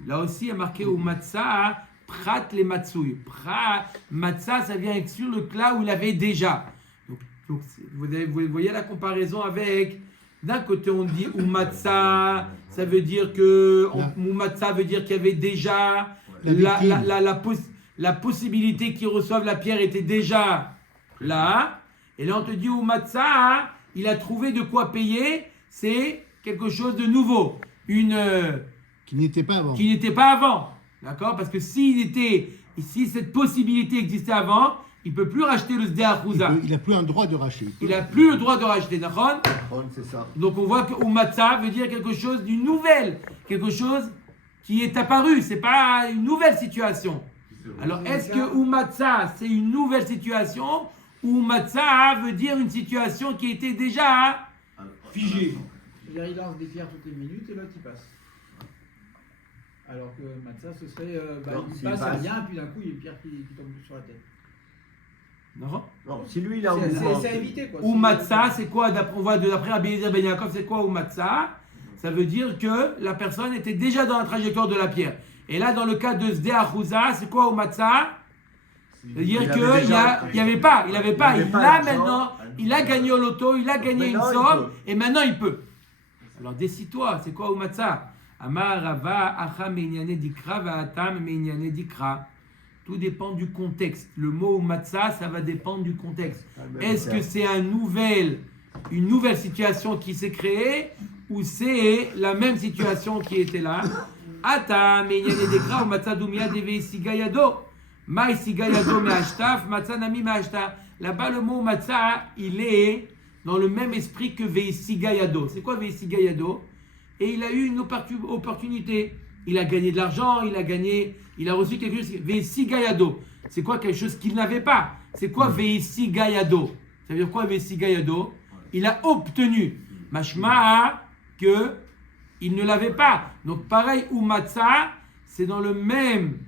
Là aussi, il y a marqué au matzah, prat les matsouilles. Matzah, ça vient sur le cas où il avait déjà. Donc, vous voyez la comparaison avec. D'un côté, on dit ou matzah, ça veut dire que. Ou matzah veut dire qu'il y avait déjà. victime. la possibilité qu'ils reçoivent la pierre était déjà là. Et là, on te dit, ou Matzah, il a trouvé de quoi payer, c'est quelque chose de nouveau. Qui n'était pas avant. Qui n'était pas avant. D'accord? Parce que si cette possibilité existait avant, il ne peut plus racheter le Sdeh Achouza. Il n'a plus un droit de racheter. Il n'a plus le droit de racheter. D'accord? C'est ça. Donc on voit que Umatza veut dire quelque chose d'une nouvelle, quelque chose qui est apparu, c'est pas une nouvelle situation. Alors est-ce que Umatza c'est une nouvelle situation ou Umatza veut dire une situation qui était déjà Figé. C'est-à-dire, il lance des pierres toutes les minutes et l'autre il passe. Alors que Matzah, ce serait. Non, il s'il passe, passe. rien, puis d'un coup, il y a une pierre qui tombe sur la tête. Non. Non, si lui il a un C'est mouvement. à éviter quoi. Umatza c'est quoi d'après Rabbi Eliezer Ben Yaakov, c'est quoi Umatza? Ça veut dire que la personne était déjà dans la trajectoire de la pierre. Et là dans le cas de Sdeh Achouza, c'est quoi Umatza? C'est-à-dire Il qu'il avait déjà- n'y avait pas. Il avait a pas l'argent. maintenant, il a gagné au loto, il a gagné une Maintenant, il somme, peut. et maintenant il peut. Alors décide-toi, c'est quoi Umatza? Amar Rava Acha Meinyane Dikra Va'atam Meinyane Dikra. Tout dépend du contexte. Le mot Umatza, ça va dépendre du contexte. Est-ce que c'est une nouvelle situation qui s'est créée ou c'est la même situation qui était là? Ata Meinyane Dikra Umatza Dumia Deve Isigayado. Ma Isigayado Me'ashtaf, Matza Nami Me'ashtaf. Là-bas, le mot Umatza, il est dans le même esprit que Veisigayado. C'est quoi Veisigayado? Et il a eu une opportunité. Il a gagné de l'argent, il a reçu quelque chose. Veisigayado. C'est quoi quelque chose qu'il n'avait pas? C'est quoi Veisigayado? Ça veut dire quoi Veisigayado? Il a obtenu. Mashma'a que il ne l'avait pas. Donc pareil, Umatza, c'est dans le même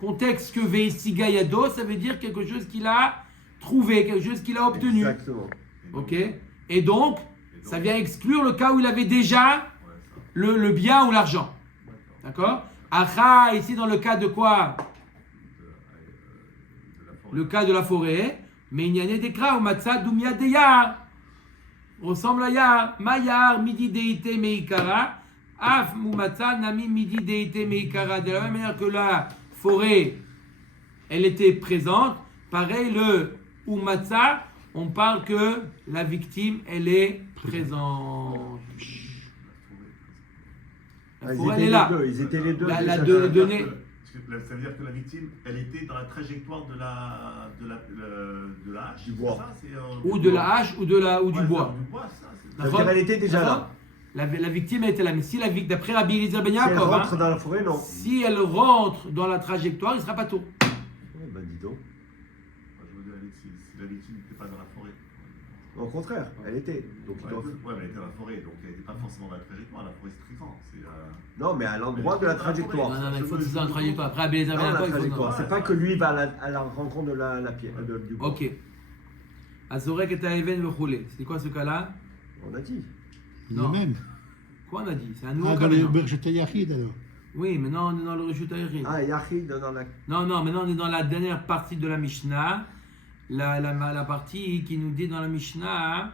contexte que Veisigayado. Ça veut dire quelque chose qu'il a trouvé, quelque chose qu'il a obtenu. Exactement. Ok? Et donc, ça vient exclure le cas où il avait déjà le bien ou l'argent. D'accord? Acha, ici dans le cas de quoi? Le cas de la forêt. Mais il y a des kra ou matza dumia deyar. Ressemble à yar. Mayar, midi deite meikara. Af ou matza nami midi deite meikara. De la même manière que la forêt, elle était présente. Pareil, le ou matza, on parle que la victime, elle est présente. La forêt, elle est là. Ils étaient les deux. La déjà. donnée. Ça veut dire que la victime, elle était dans la trajectoire de la hache. Du bois. C'est ça, Ou de la hache ou du bois. Du bois, ça. Ça veut dire qu'elle était déjà là. La victime était là. Mais si d'après Rabbi Eliezer Ben Si elle Yaakov, rentre dans la forêt, non. si elle rentre dans la trajectoire, il ne sera pas tout. Ben dis donc. Je veux dire, si la victime n'était pas dans la forêt. Au contraire, elle était. Donc, ils doivent- Ouais, mais elle était dans la forêt, donc elle n'était pas forcément dans la trajectoire. La forêt, c'est très grand. Non, mais à l'endroit de la trajectoire. Non, il faut que ce soit en trajectoire. Après Rabbi Eliezer Ben Non, la Yaakov, il faut. trajectoire. C'est pas que lui va à la rencontre de la pierre, du bois. Ok. Azorek et Aeven Vechule. C'est quoi ce cas-là? On a dit. Non. Le même. Quoi on a dit? C'est un nouveau Ah, cas. dans les maintenant. Berjet Yachid alors. Oui, maintenant on est dans le Reshut Hayachid. Ah, Yachid dans la. Non, maintenant on est dans la dernière partie de la Mishnah. La partie qui nous dit dans la Mishnah.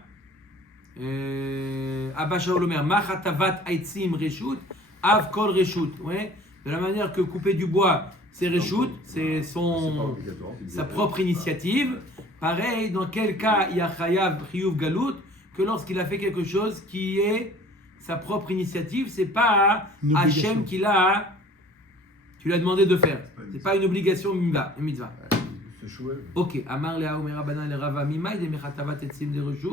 Abba Shaul Omer, Machatavat Aitzim Reshut, Av Kol Reshut. Ouais. De la manière que couper du bois, c'est Reshut, c'est C'est pas obligatoire. sa propre initiative. Pareil, dans quel cas il y a Chayav Chiyuv Galut, que lorsqu'il a fait quelque chose qui est sa propre initiative, c'est pas Une obligation. Hachem qui tu l'as demandé de faire. C'est pas une obligation une mitzvah. Ce chouet. Ok, Amar Lea Omer Rabbanan le Rava Mimai de Mechatavat Etzim de Reshut,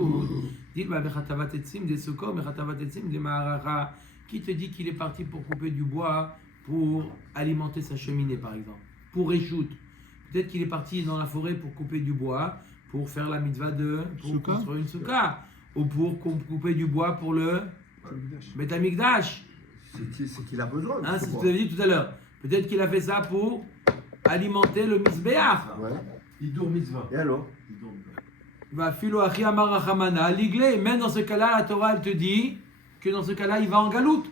Dilba Mechatavat Etzim de Soko, Mechatavat Etzim de Maharacha. Qui te dit qu'il est parti pour couper du bois pour alimenter sa cheminée par exemple, pour Reshut? Peut-être qu'il est parti dans la forêt pour couper du bois, pour faire la mitzvah pour Souka. construire une souka, ou pour couper du bois pour le Beth Amikdash. C'est qu'il a besoin. de Hein, ce c'est ce que bois. tu as dit tout à l'heure. Peut-être qu'il a fait ça pour alimenter le Mizbeach. Ouais. Idour mitzvah. Et alors? Va filo achi amar rachamana liglé. Même dans ce cas-là, la Torah elle te dit que dans ce cas-là, il va en galoute.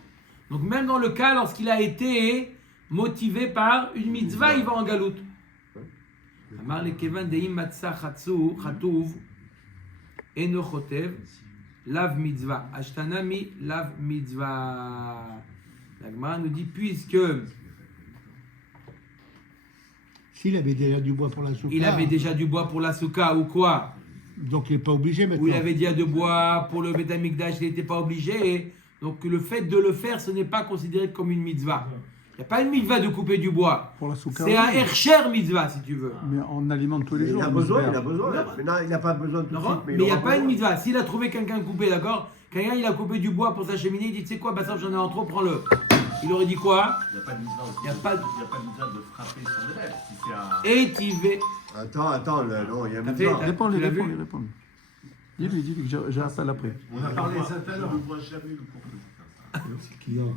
Donc même dans le cas lorsqu'il a été motivé par une mitzvah, il va en galoute. Amar le kevan deim matzah chatuv eno chotev lav mitzvah. Ashtanami lav mitzvah. La Gemara nous dit puisque S'il avait déjà du bois pour la souka, Il avait déjà du bois pour la souka ou quoi? donc il n'est pas obligé maintenant. Ou il avait déjà de bois pour le Beth Amikdash, il n'était pas obligé. Donc le fait de le faire, ce n'est pas considéré comme une mitzvah. Il n'y a pas une mitzvah de couper du bois. Pour la souka. C'est un oui. Ercher mitzvah, si tu veux. Mais on alimente tous les Il jours. a le besoin, misbéach. il a besoin. Maintenant, il n'a pas besoin tout de suite. Mais il n'y a aura pas une besoin. mitzvah. S'il a trouvé quelqu'un coupé, d'accord? Quelqu'un, il a coupé du bois pour sa cheminée, il dit, tu sais quoi, Bassam, j'en ai en trop, prends-le. Il aurait dit quoi? Il n'y a pas de mitzvah aussi. Il y a pas de- Il n'y a pas de mitzvah de frapper son élève. Si c'est un. Et tu vas. Attends, non, il y a T'as une fait- mitzvah. Réponds-lui, Tu l'as vu réponds-lui. Dis-lui que j'ai appel après. On a parlé parlé ça tout à l'heure. Je ne vois jamais le cours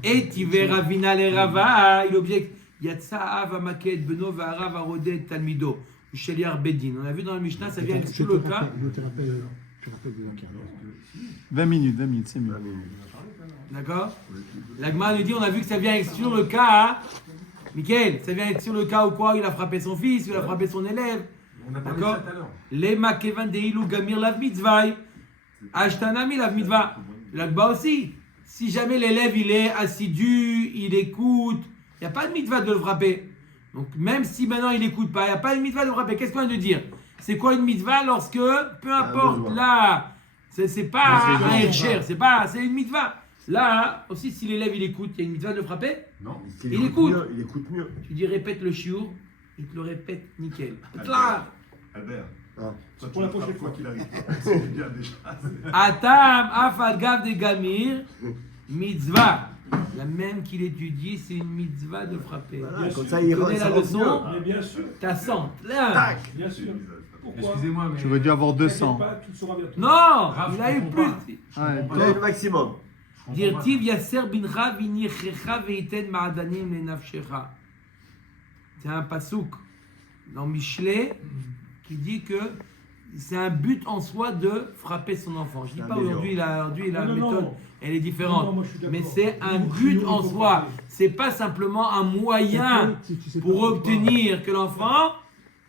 de Et tu verras Ravina le Rava, il objecte. Yatsa Ava Maket Beno Varav Arodet Talmido. Sheliar Bedin. On a vu dans le Mishnah, ça vient Je exclure te le cas. rappelle, je te rappelle de la carte. 20 minutes, c'est mieux. D'accord? L'Agma nous dit, on a vu que ça vient exclure le cas. Mickaël, ça vient exclure le cas où quoi? Il a frappé son fils, il a frappé son élève. On a parlé D'accord? ça tout à l'heure. Les Makevan de Ilou Gamir Lav Mitzvah. Ashtanami Lav Mitzvah. L'Agma aussi. Si jamais l'élève il est assidu, il écoute, il n'y a pas de mitzvah de le frapper. Donc même si maintenant il n'écoute pas, il n'y a pas de mitzvah de le frapper. Qu'est-ce qu'on vient de dire? C'est quoi une mitzvah lorsque, peu importe, besoin. là, c'est pas Mais c'est un bon, Elcher, c'est une mitzvah. Là, aussi, si l'élève il écoute, il y a une mitzvah de le frapper. Non. Il écoute. Mieux, il écoute mieux. Tu dis répète le chiour, il te le répète nickel. Albert. Là, Albert. Ah. Toi, Pour la tu le prochaine frappes quoi fois. qu'il arrive. C'est bien déjà. Atam Afal Gav de Gamir, mitzvah. La même qu'il étudie, c'est une mitzvah de frapper. Voilà, comme sûr. ça, Tu il connais la rentre leçon? Mais bien sûr, T'as 100. Là. bien sûr. Pourquoi? Excusez-moi, mais. Tu veux dire avoir 200. T'inquiète pas, tu le sauras bientôt. Non, Raph, il a je eu comprends plus. Ouais, Il a eu le maximum. Dirtiv Yasser bincha vinichecha veiten ma'adanim le nafshecha. C'est un pasouk dans Michelet qui dit que c'est un but en soi de frapper son enfant. Je dis C'est pas un aujourd'hui la Non, non, méthode, non. elle est différente. Non, moi, je suis d'accord. Mais c'est un Nous, but nous, en nous, soi. nous, C'est pas simplement un moyen Si tu sais pas pour pourquoi. obtenir que l'enfant,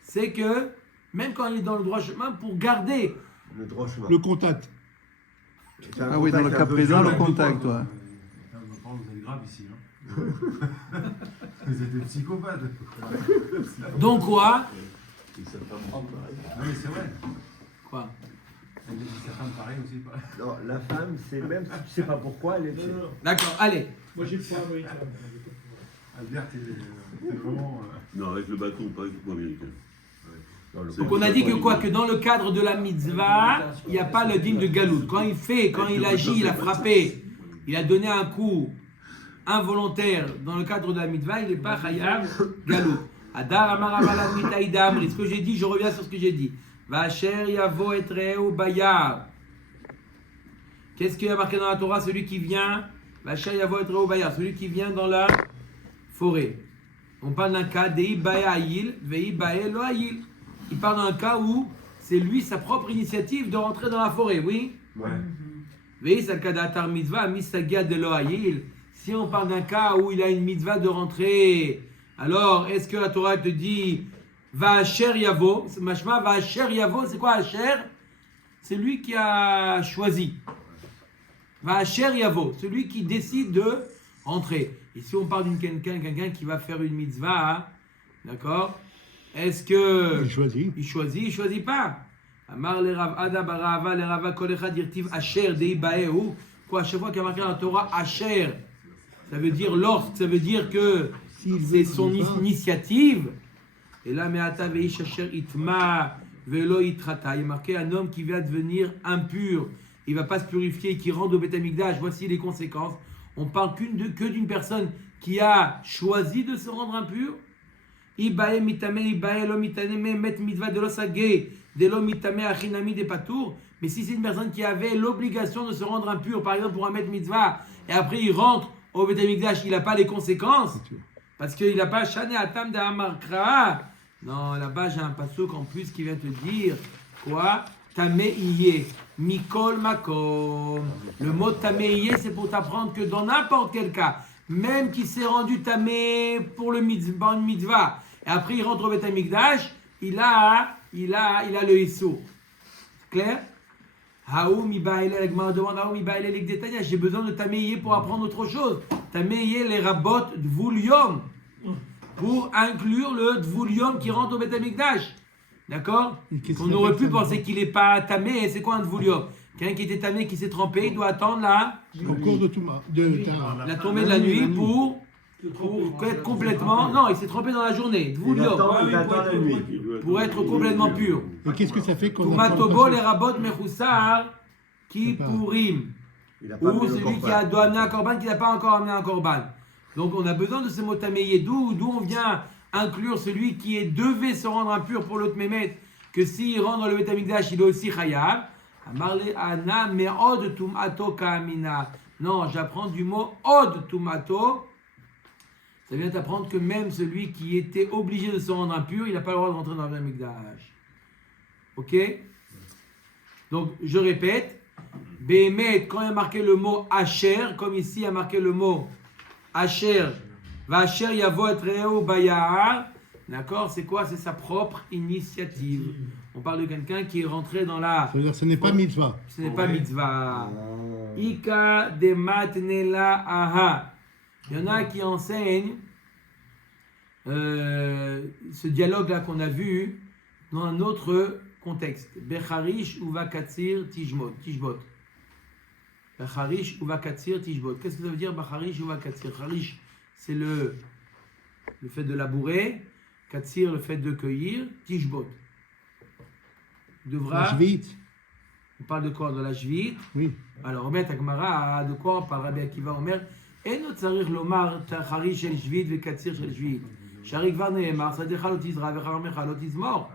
c'est que même quand il est dans le droit chemin, pour garder. Le droit chemin. Le contact. C'est un Ah oui, dans le contact cas un peu présent, le violent. contact, toi. Putain, vos parents, vous êtes grave ici. Hein. Vous êtes des psychopathes. Donc quoi? Non, mais c'est vrai. Quoi? Sa femme, pareil aussi. Pareil. Non, la femme, c'est même si tu sais pas pourquoi, elle est. Non, non, non. D'accord, allez. Moi, j'ai le point, oui. Albert, t'es vraiment. Non, avec le bâton, pas avec le poing américain. Non, le Donc on a dit que quoi? Que dans le cadre de la mitzvah, il n'y a pas le dîme de galout. Quand il agit, il a frappé, il a donné un coup involontaire dans le cadre de la mitzvah, il n'est pas chayav galout. Adar amar avalad mitaïdam. Ce que j'ai dit, je reviens sur ce que j'ai dit. Vacher yavo etreu bayar. Qu'est-ce qu'il y a marqué dans la Torah? Celui qui vient, Vacher yavo etreu bayar, celui qui vient dans la forêt. On parle d'un cas dei bae ayil, vei bae lo ayil. Il parle d'un cas où c'est lui sa propre initiative de rentrer dans la forêt, oui? Ouais. Vei sakadatar mitzvah misagia de lo ayil. Si on parle d'un cas où il a une mitzvah de rentrer, alors est-ce que la Torah te dit va asher yavo? Mashma va asher yavo, c'est quoi asher? C'est lui qui a choisi. Va asher yavo, celui qui décide de rentrer. Et si on parle d'une quelqu'un qui va faire une mitzvah, d'accord? Est-ce que Il choisit. il choisit pas? Amar le Rav Ada barava le Rava kol echad dirtiv asher dei baehu. Quoi, à chaque fois qu'il y a marqué dans la Torah asher, ça veut dire lorsque, ça veut dire que c'est son initiative. Et là, me'ata veish asher itma velo itrata. Il y a marqué un homme qui va devenir impur. Il va pas se purifier, qui rentre au Beth Amikdash. Voici les conséquences. On parle que d'une personne qui a choisi de se rendre impur. Ibae mitame, ibae lo mitame, met mitzvah de l'osagé, de lo mitame achinami de patour. Mais si c'est une personne qui avait l'obligation de se rendre impur, par exemple pour un met mitzvah, et après il rentre au Beth Amikdash, il n'a pas les conséquences, parce qu'il n'a pas shane atam de amarkra. Non, là-bas j'ai un pasuk en plus qui vient te dire quoi? Tamé iye, mikol makom. Le mot tamé iye, c'est pour t'apprendre que dans n'importe quel cas, même qui s'est rendu tamé pour le mitzvah, une mitzvah, et après il rentre au Beth Amikdash, il a le issou. Clair? J'ai besoin de taméier pour apprendre autre chose. Taméier les rabot de Voulium. pour inclure le Dvoulium qui rentre au Beth Amikdash. D'accord? Et qu'est-ce On qu'il aurait fait, pu ça, penser qu'il n'est pas tamé. Et c'est quoi un Dvoulium? Quelqu'un qui était tamé, qui s'est trempé, il doit attendre Au cours de Touma, de Tara. la tombée de la nuit pour être complètement. Non, il s'est trempé dans la journée. Il Dvoulium. attend la nuit. Pour être complètement pur. Et qu'est-ce que ça fait qu'on Toumatobo, les rabot, mechoussar, qui pourrim. Il a pas Ou mis le celui qui corban. doit amener un korban qui n'a pas encore amené un korban. Donc on a besoin de ce mot taméyé. D'où on vient inclure celui qui devait se rendre impur pour l'autre mémet, que s'il rentre dans le Beth Amikdash, il est aussi chayav. Amarle ana me'od tumato ka'amina. Non, j'apprends du mot od tumato. Ça vient t'apprendre que même celui qui était obligé de se rendre impur, il n'a pas le droit de rentrer dans le Beth Amikdash. Ok? Donc je répète. Béhémet, quand il y a marqué le mot Asher, comme ici il y a marqué le mot Asher, va Asher Yavo Etreo Bayahar, d'accord, c'est quoi? C'est sa propre initiative. On parle de quelqu'un qui est rentré dans la. Ça veut dire que ce n'est pas mitzvah. Ce n'est pas mitzvah. Ika de matnela aha. Il y en a qui enseignent ce dialogue-là qu'on a vu dans un autre contexte. Becharish ou Vakatsir Tishbot. Bacharish ou Vakatsir Tishbot. Qu'est-ce que ça veut dire Bacharish ou Vakatsir? Charish, c'est le fait de labourer. Katsir, le fait de cueillir. Tishbot. Devra. La Shvit. On parle de quoi? De la Shvit. Oui. Alors, Omer Takmara, de quoi on parle? Rabbi Akiva Omer. Eno tzarich lomar Charish shel Shvit vekatsir shel Shvit. Sharik var neemar, sadecha lo tizra vechamecha lo tizmor.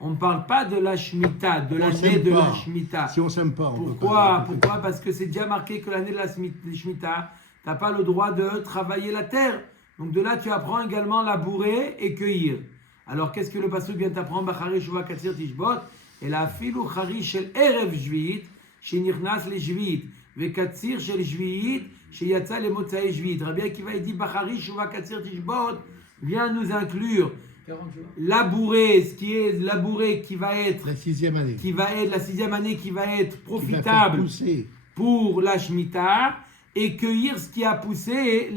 On ne parle pas de la Shemitah, de l'année de la Shemitah. Si on s'aime pas. Pourquoi? Parce que c'est déjà marqué que l'année de la Shemitah, tu n'as pas le droit de travailler la terre. Donc de là, tu apprends également labourer et cueillir. Alors qu'est-ce que le pasuk vient t'apprendre? Bacharish uva katsir tishbot. Et la filu charish shel erev jvit, shenichnas le jvit, ve katsir shel jvit, sheyatsa le motzae jvit. Rabbi Akiva dit bacharish uva katsir tishbot vient nous inclure 40 jours. labourer, ce qui est labourer qui va être La 6e année. qui va être la 6e année qui va être Qui va faire profitable pousser. pour la Shemitah et cueillir ce qui a poussé,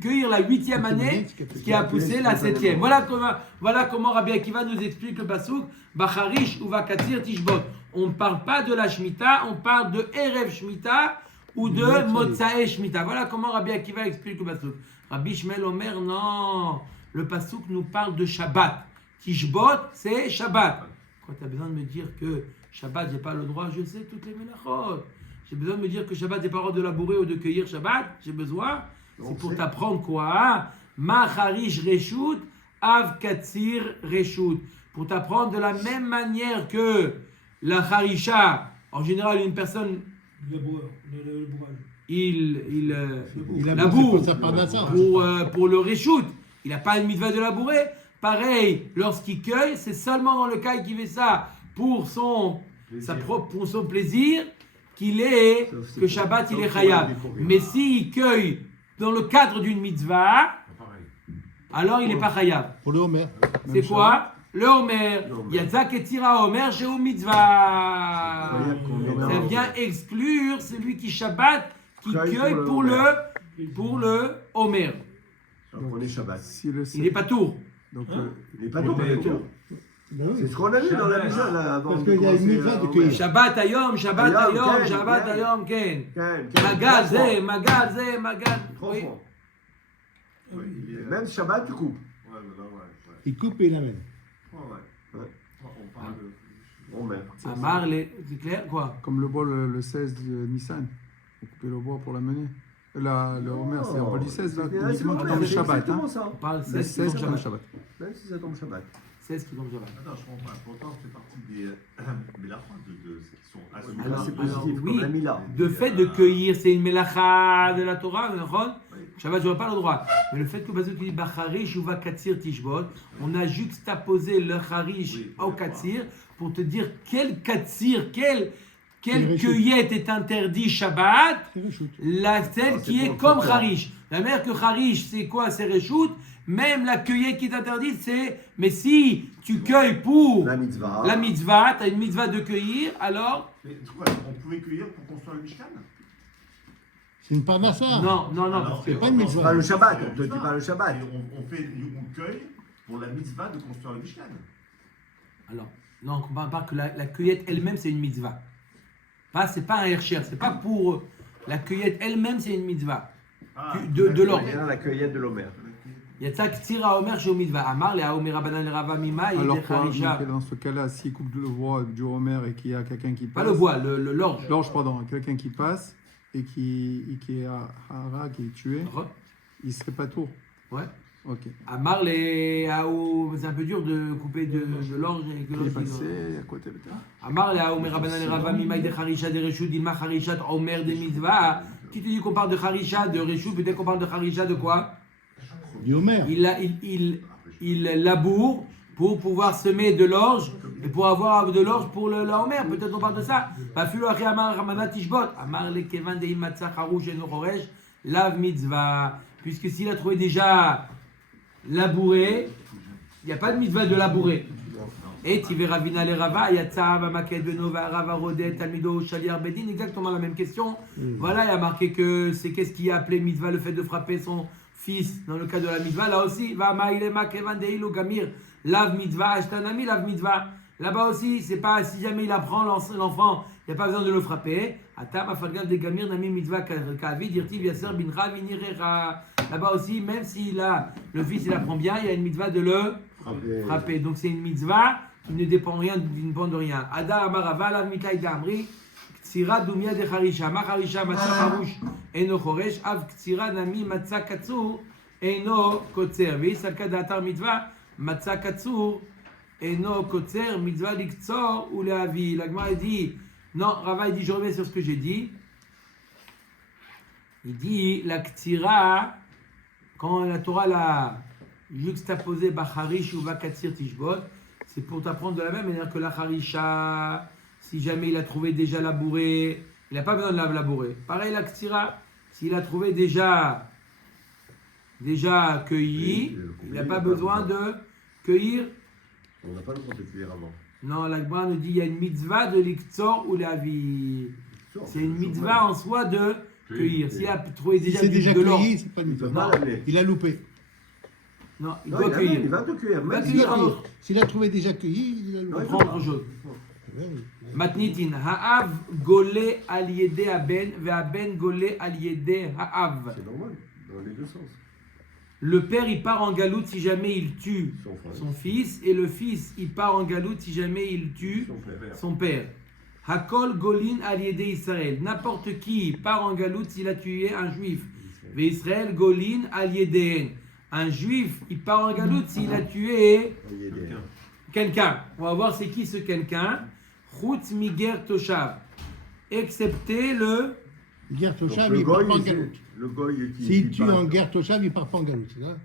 cueillir la 8e année, ce qui a poussé la 7e. Voilà comment Rabbi Akiva nous explique le pasuk, Bacharish ou Vakatsir Tishbot. On ne parle pas de la Shemitah, on parle de Erev Shemitah ou de Motzae Shemitah. Voilà comment Rabbi Akiva explique le pasuk. Rabbi Shmuel Omer, non, le pasuk nous parle de Shabbat. Tishbot, c'est Shabbat. Quand tu as besoin de me dire que Shabbat, j'ai pas le droit, je sais toutes les melachot. J'ai besoin de me dire que Shabbat, j'ai pas le droit de labourer ou de cueillir Shabbat. J'ai besoin. C'est pour t'apprendre quoi? Macharish Reshut, Av Katsir Reshut. Pour t'apprendre de la même manière que la Harisha. En général, une personne, Le bourrage. il a laboure pour sa parnassa. pour le Reshut. Il n'a pas une mitzvah de labourer. Pareil, lorsqu'il cueille, c'est seulement dans le cas qu'il fait ça pour son plaisir qu'il est, que Shabbat il est chayav. Mais s'il cueille dans le cadre d'une mitzvah, alors il n'est pas chayav. Pour le Homer. C'est quoi? Le Homer. Yazak et Tira Homer chez mitzvah. Ça vient exclure celui qui Shabbat, qui cueille pour le Homer. On est Shabbat. Si le Il n'est pas tour. Donc, Il n'est pas tout. Ben oui. C'est ce qu'on a vu dans la Mishnah là avant. Parce qu'il y a une mitzvah de cueillir. Shabbat ayom, Shabbat Ayom, ayom, ken, Shabbat ken. ayom, ken. Ken, Magad, Magad. Trop Oui. fort. Même Shabbat, tu coupes. Ouais, mais là, ouais. Il coupe et il amène. Ouais. On parle de. On met. Amar, c'est clair quoi? comme le bois le 16 de Nissan. Vous coupez le bois pour l'amener. Le Homer, c'est on parle du 16 là, uniquement qui tombe le Shabbat. Hein. On parle Le 16 qui 16 tombe qui tombe le Shabbat. Shabbat. Même si ça tombe Shabbat. 16 qui tombe Shabbat. Attends, je comprends pas. Pourtant, c'est partie des. Mais la phrase qui sont associées. Alors, C'est positif, oui. comme la Mila. De fait de cueillir, c'est une melacha de la Torah, Shabbat, je n'aurais pas le droit. Mais le fait que Bazou dit Bacharish ou Katsir Tishbot, on a juxtaposé le Harish au Katsir pour te dire quel Katsir, quelle cueillette est interdit Shabbat, C'est le shoot. celle qui est comme Harish. La mère que Harish, c'est quoi? C'est Reshut. Même la cueillette qui est interdite, c'est. Mais si tu cueilles pour La mitzvah. la mitzvah, tu as une mitzvah de cueillir, alors. Mais quoi, on pouvait cueillir pour construire le Mishkan? C'est une parnassa. Non, Alors, parce c'est que pas une C'est mitzvah. pas le Shabbat, on te dit pas le Shabbat. Et on fait on cueille pour la mitzvah de construire le Mishkan. alors, non, on parle pas que la cueillette elle-même c'est une mitzvah. C'est pas un hercher, c'est pas pour la cueillette elle-même c'est une mitzvah. De l'or. C'est la cueillette de l'Omer. Yatzak tira Omer chez mitzvah. Amar le Omer Rabbanan le Rava Mima Alors et quoi, Harisha. Michael, dans ce cas-là, s'il coupe le bois du Homer et qu'il y a quelqu'un qui Pas passe... le bois, l'orge. L'orge, pardon, quelqu'un qui passe et qui est à Hara, qui est tué, il serait pas tour. Ouais. Ok. Amar les c'est un peu dur de couper de l'orge et que Il est l'orge. passé à côté de terre. Amar le Omer Rabbanan le Rava Mima et Harisha de Reshut Dilma Harishat Omer de mitzvah. Qui te dit qu'on parle de Harisha de Reshut, peut-être qu'on parle de Harisha de quoi? Du Homer. Il laboure pour pouvoir semer de l'orge et pour avoir de l'orge pour la Homer. Peut-être on parle de ça. Lav mitzvah. Puisque s'il a trouvé déjà labouré, il n'y a pas de mitzvah de labourer. Et Tiveravina le Rava, Yatsav, Maket Benova, Rava Rodet, Talmido, Shaliar Bedin, exactement la même question. Voilà, il y a marqué que c'est qu'est-ce qui a appelé mitzvah le fait de frapper son fils dans le cas de la mitzvah. Là aussi, va Maïlema Kevan Deilu Gamir, Lav mitzvah, Ashtanami, Lav mitzvah. Là-bas aussi, c'est pas si jamais il apprend l'enfant, il n'y a pas besoin de le frapper. Atam Afalgav de Gamir, Nami mitzvah Kavid, Dirtiv Yasser Binra Vinirera. Là-bas aussi, même si le fils il apprend bien, il y a une mitzvah de le frapper. Donc c'est une mitzvah qui ne dépend de rien. Ada Amarava, Lav Mikai Damri, Ktsira Dumia de Harisha, Ma Harisha, Matza Harush, Eno Choresh, Av Ktsira Nami Matza Katsur, Eno Kotzer. Veisal Atar mitzvah, Matza Katsur, Eno Kotzer, mitzvah Liktsor ou Leavi. La Gemara dit, non, Rava il dit, je reviens sur ce que j'ai dit. Il dit, la Ktsira, quand la Torah l'a juxtaposé Bacharish ou Bakatsir Tishbot, c'est pour t'apprendre de la même manière que la Harisha, si jamais il a trouvé déjà labouré, il n'a pas besoin de la labourer. Pareil, la Ktsira, s'il a trouvé déjà cueilli, il n'a pas besoin de cueillir. On n'a pas le droit de cueillir avant. Non, la Gemara nous dit il y a une mitzvah de l'iktsor ou la vie. C'est une mitzvah en soi de cueillir. S'il a trouvé déjà C'est déjà de l'or. cueilli, c'est pas une mitzvah. Il a loupé. Non, il Non, doit cueillir. Il va te cueillir. Il va Même cueillir un autre. S'il a trouvé déjà cueilli, il a On loupé. prend autre chose. Matnitin, ha'av gole al yede aben, ve'aben gole al yede ha'av. C'est normal, dans les deux sens. Le père, il part en galoute si jamais il tue son fils, et le fils, il part en galoute si jamais il tue son père. Hakol golin al yede Israël. N'importe qui part en galoute s'il a tué un juif. Ve'Israël golin al yedehen. Un juif, il part en galoute s'il a tué quelqu'un. On va voir c'est qui ce quelqu'un. Chutz miger toshav. Excepté le... Guerre Toshav, il part pas en galoute. Le goy S'il tue en guerre Toshav, il part pas en galoute, c'est ça?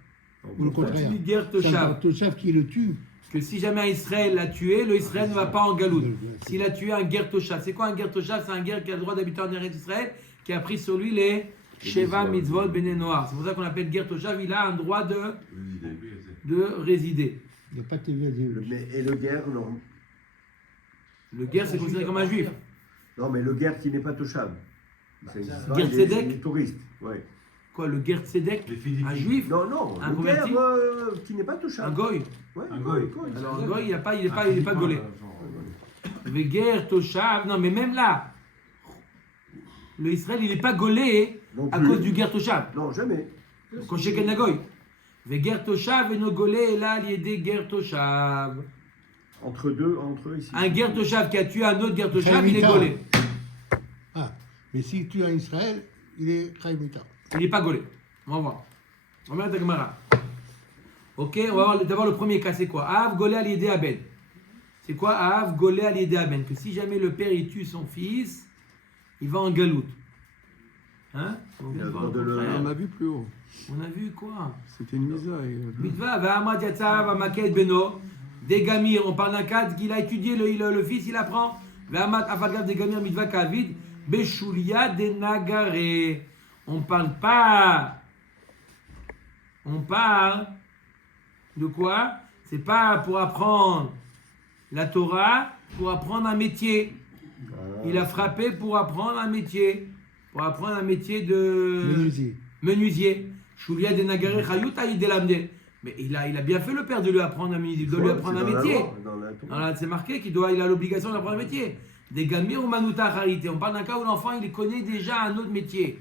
Ou le contraire. miger C'est toshav. un Toshav qui le tue. Que si jamais Israël l'a tué, le Israël ne va pas en galoute. S'il a tué un guerre toshav. C'est quoi un guerre toshav? C'est un guerre qui a le droit d'habiter en Eretz Israël, qui a pris sur lui les Sheva mitzvot bene noir. C'est pour ça qu'on appelle guerre toshav. Il a un droit de résider. Il n'y a pas de TVA. Et le guerre, non. Le guerre, c'est considéré comme un juif. Non, mais le guerre qui n'est pas touchable. C'est Guerre Tzedek. les touristes. Ouais. Quoi, le guerre tzedek? Un juif? Non, non, Un le guerre converti? qui n'est pas touchable. Un goy? Ouais, Un goy. Alors un goy, il n'est pas gaulé. Le guerre toshav, non mais même là, le Israël, il n'est pas gaulé Non à plus. cause du guerre toshav. Non, jamais. Quand je sais goy. Veger toshav et no golé, là, il y a des guerres toshav. Entre eux ici. Un guerre toshav qui a tué un autre guerre toshav, il est gaulé. Ah, mais s'il tue en Israël, il est Chaimita. Il n'est pas gaulé. On va voir. On va mettre la Gemara. Ok, on va voir d'abord le premier cas, c'est quoi? Av golé al yedé aben. C'est quoi Av golé al yedé aben? Que si jamais le père il tue son fils, il va en galoute. Hein? On vient de voir le contraire. On a vu plus haut. On a vu quoi? C'était une mitzvah. Mitzvah, Va'amad Yatsav, Amaket Beno, Degamir, on parle d'un cas qu'il a étudié, le fils il apprend. Va'amad Afagav Degamir, Mitzvah Kavid, Beshulia de Nagare. On parle de quoi? C'est pas pour apprendre la Torah, pour apprendre un métier. Il a frappé pour apprendre un métier. pour apprendre un métier de Menuisier. Choulia de Nagare Chayuta Idelamde. Mais il a bien fait le père de lui apprendre un métier. Il doit lui apprendre un métier. C'est marqué qu'il a l'obligation d'apprendre un métier. Des Gamir ou Manuta Harité. On parle d'un cas où l'enfant il connaît déjà un autre métier.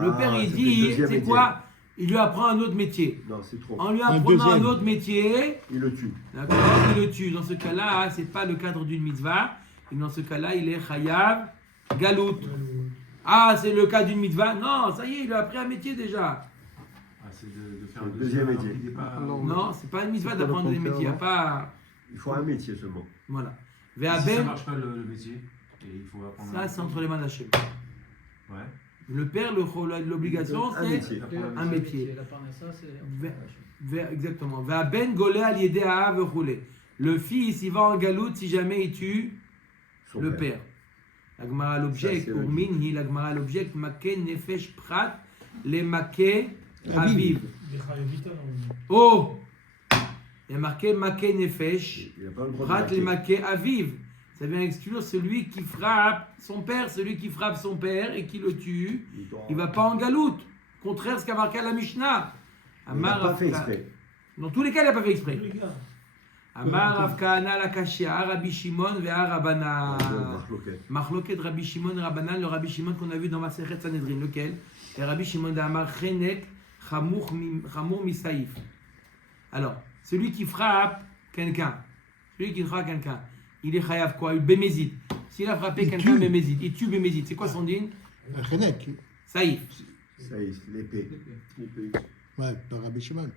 Le père il dit, c'est quoi? Il lui apprend un autre métier. Non, c'est trop. En lui apprenant un autre métier, Il le tue. d'accord, il le tue. Dans ce cas-là, c'est pas le cadre d'une mitzvah. Et dans ce cas-là, il est chayav galout. Ah, c'est le cas d'une mitzvah. Non, ça y est, il a appris un métier déjà. Ah, c'est de faire Le un deuxième alors métier. qu'il n'est pas- Non, c'est pas une mitzvah C'est pas le d'apprendre des contraire, métiers. Il y a non. pas. Il faut un métier seulement. Voilà. Si ça Ve'aben, marche pas le métier, et il faut apprendre. ça c'est entre les mains d'Hachem. Ouais. Le père, l'obligation, Un c'est métier. un métier. La parnassa, c'est. Exactement. Ve'aben golé al yedé ha'av v'choulé. Le fils, il va en galoute si jamais il tue Son le père. La Gemara Ça, l'objecte, c'est pour logique. Minhi, la Gemara l'objecte, Maké nefesh prat, les Maké Aviv. aviv. Des Chayovita, non. Oh! Il y a marqué Maké nefesh, Il n'a pas le droit prat de les marquer. Maké aviv. Ça vient exclure celui qui frappe son père, celui qui frappe son père et qui le tue. Il ne va pas en galoute. Contraire à ce qu'a marqué à la Mishnah. Il n'a pas fait Rav- exprès. Dans tous les cas, il n'a pas fait exprès. Les gars. Amar Rav Kahana la Kashia, Rabbi Shimon ve'a Rabbanan. Machloket Rabbi Shimon et Rabbanan, le Rabbi Shimon qu'on a vu dans Masechet Sanhedrin, lequel? Et Rabbi Shimon d'Amar Chenek Chamour Misaïf. Alors, celui qui frappe quelqu'un, il est chayav quoi? Bémézid. S'il a frappé Il quelqu'un, tue. Bémézid, il tue Bémézid. C'est quoi son din? Chenek. Saïf. Ça y est, l'épée. Ouais, par Rabbi Shimon.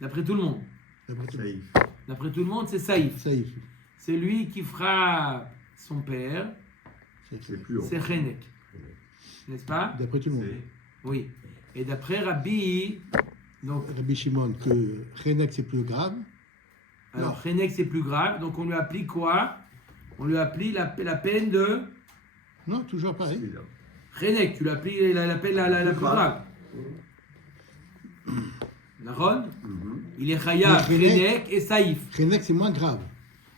D'après tout le monde. D'après tout. Ça y est. D'après tout le monde, c'est Saïf. Ça y est. C'est lui qui frappe son père, C'est plus haut. c'est Chenek. N'est-ce pas? D'après tout le monde. Oui. Et d'après Rabbi, donc, Rabbi Shimon, que Chenek c'est plus grave. alors Chenek c'est plus grave, donc on lui applique quoi? On lui applique la peine de Non, toujours pareil. Celui-là. Chenek, tu lui appliques la peine la plus grave. Naron? Mhm. Il est chayav, Mais Chenek- Chenek et Saïf. Chenek c'est moins grave.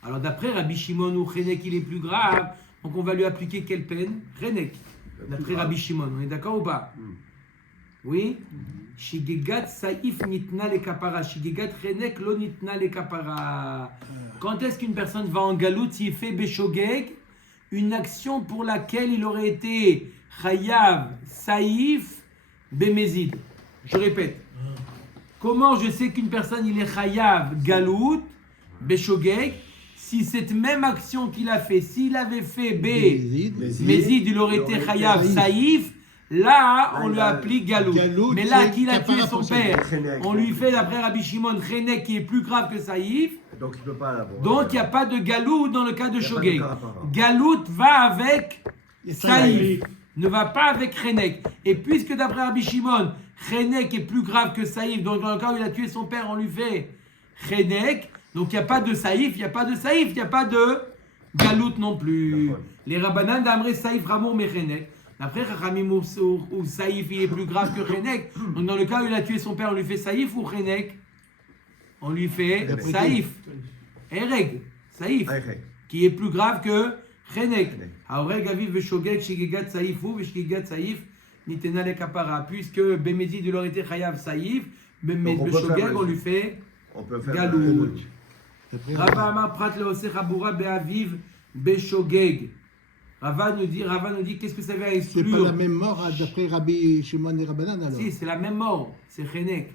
Alors d'après Rabbi Shimon ou Chenek il est plus grave, donc on va lui appliquer quelle peine? Chenek. D'après Rabbi Shimon, on est d'accord ou pas? Oui? Shigegat Saïf nitna le kapara, Shigegat Chenek lo nitna le kapara. Quand est-ce qu'une personne va en galoute s'il fait Beshogeg, une action pour laquelle il aurait été Chayav Saïf Bemezid? Je répète. Comment je sais qu'une personne il est Chayav Galout Beshogeg si cette même action qu'il a fait, s'il avait fait B Bézid. Mezid, il aurait été Chayav Saïf. Là, on lui applique Galout. Galout, Mais là, c'est qu'il a tué kapara son pour père, Chenek. on lui fait, d'après Rabbi Shimon, Chenek qui est plus grave que Saïf. Donc il ne peut pas l'avoir. Donc, il n'y a pas de Galout dans le cas de Il y a pas de Shogeg. kapara. Galout va avec Saïf, Saïf. ne va pas avec Chenek. Et puisque d'après Rabbi Shimon, Chenek est plus grave que Saïf, donc dans le cas où il a tué son père, on lui fait Chenek. Donc, il n'y a pas de Saïf, il n'y a pas de Saïf, il n'y a pas de Galout non plus. D'accord. Les Rabbanan d'Amré Saïf Ramour mais Chenek. Après, Chachamim ou Saïf, il est plus grave que Chenek. Donc, dans le cas où il a tué son père, on lui fait Saïf ou Chenek? On lui fait Chenek. Saïf. Ereg, Saïf, Arrête. qui est plus grave que Chenek. Chenek. Aoreg aviv veshogeg shigegat Saïf ou veshigegat Saïf nitena le kapara. Puisque Bémézid il aurait été Chayav Saïf, Donc, on peut Beshogeg, faire on lui fait On peut faire. Galout. D'après Rava Amar Prat Leose Chaboura Beaviv Beshogeg. Rava nous dit qu'est-ce que ça veut c'est pas exclure? la même mort d'après Rabbi Shimon et Rabbanan alors. Si, c'est la même mort, c'est Chenek.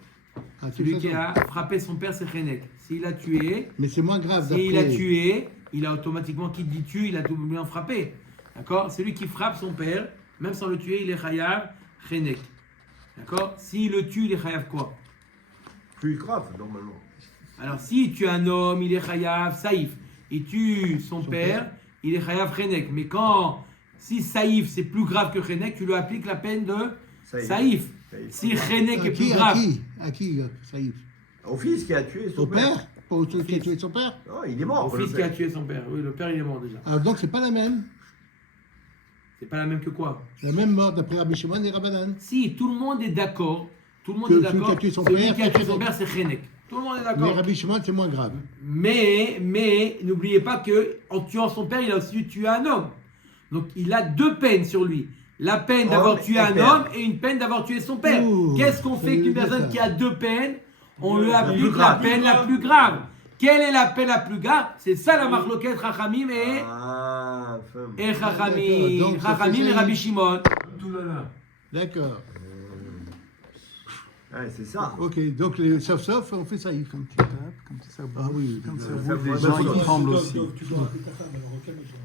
Ah, de toute Celui qui façon. a frappé son père, c'est Chenek. S'il a tué, Mais c'est moins grave s'il a d'après. tué, il a automatiquement, qui dit tue, il a tout bien frappé. D'accord? Celui qui frappe son père, même sans le tuer, il est Chayav Chenek. D'accord? S'il le tue, il est Chayav quoi? Plus grave, normalement. Alors, s'il tue un homme, il est Chayav Saïf. Il tue son père, il est Chayav Chenek. Mais si Saïf c'est plus grave que Chenek, tu lui appliques la peine de Saïf. Saïf. Si Chenek est plus grave. À qui Saïf? Au fils qui a tué son Au père? Pas au celui qui a fils. tué son père? Non, il est mort. Au le fils qui a père. tué son père. Oui, le père, il est mort déjà. Alors donc c'est pas la même. C'est pas la même que quoi? La même mort d'après Rabbi Shimon et Rabbanan. Si, tout le monde est d'accord. Tout le monde Que est celui d'accord. qui a tué son Celui père, qui a tué c'est son père, c'est Chenek. Tout le monde est Mais d'accord. Rabbi Shimon c'est moins grave. Mais n'oubliez pas que en tuant son père, il a aussi tué un homme. Donc il a deux peines sur lui. la peine d'avoir Homme tué et un père. homme et une peine d'avoir tué son père. Ouh, Qu'est-ce qu'on fait ça qu'une veut dire personne ça. qui a 2 peines, on lui plus applique la grave. peine la plus grave? Quelle est la peine la plus grave? C'est ça la marloquette Chachamim Ah, femme. et D'accord, Chachamim. donc ça Chachamim fait et ça. Rabbi Shimon. Tout là là. D'accord. Ouais, c'est ça. Ok, donc les sauf, on fait ça. Comme tu tapes, comme ça bouge. Ah oui, Comme ça ça bouge. bouge. Les gens, Dove, ils tremblent Dove, aussi. Dove, tu dois appeler ta femme, alors calme-toi.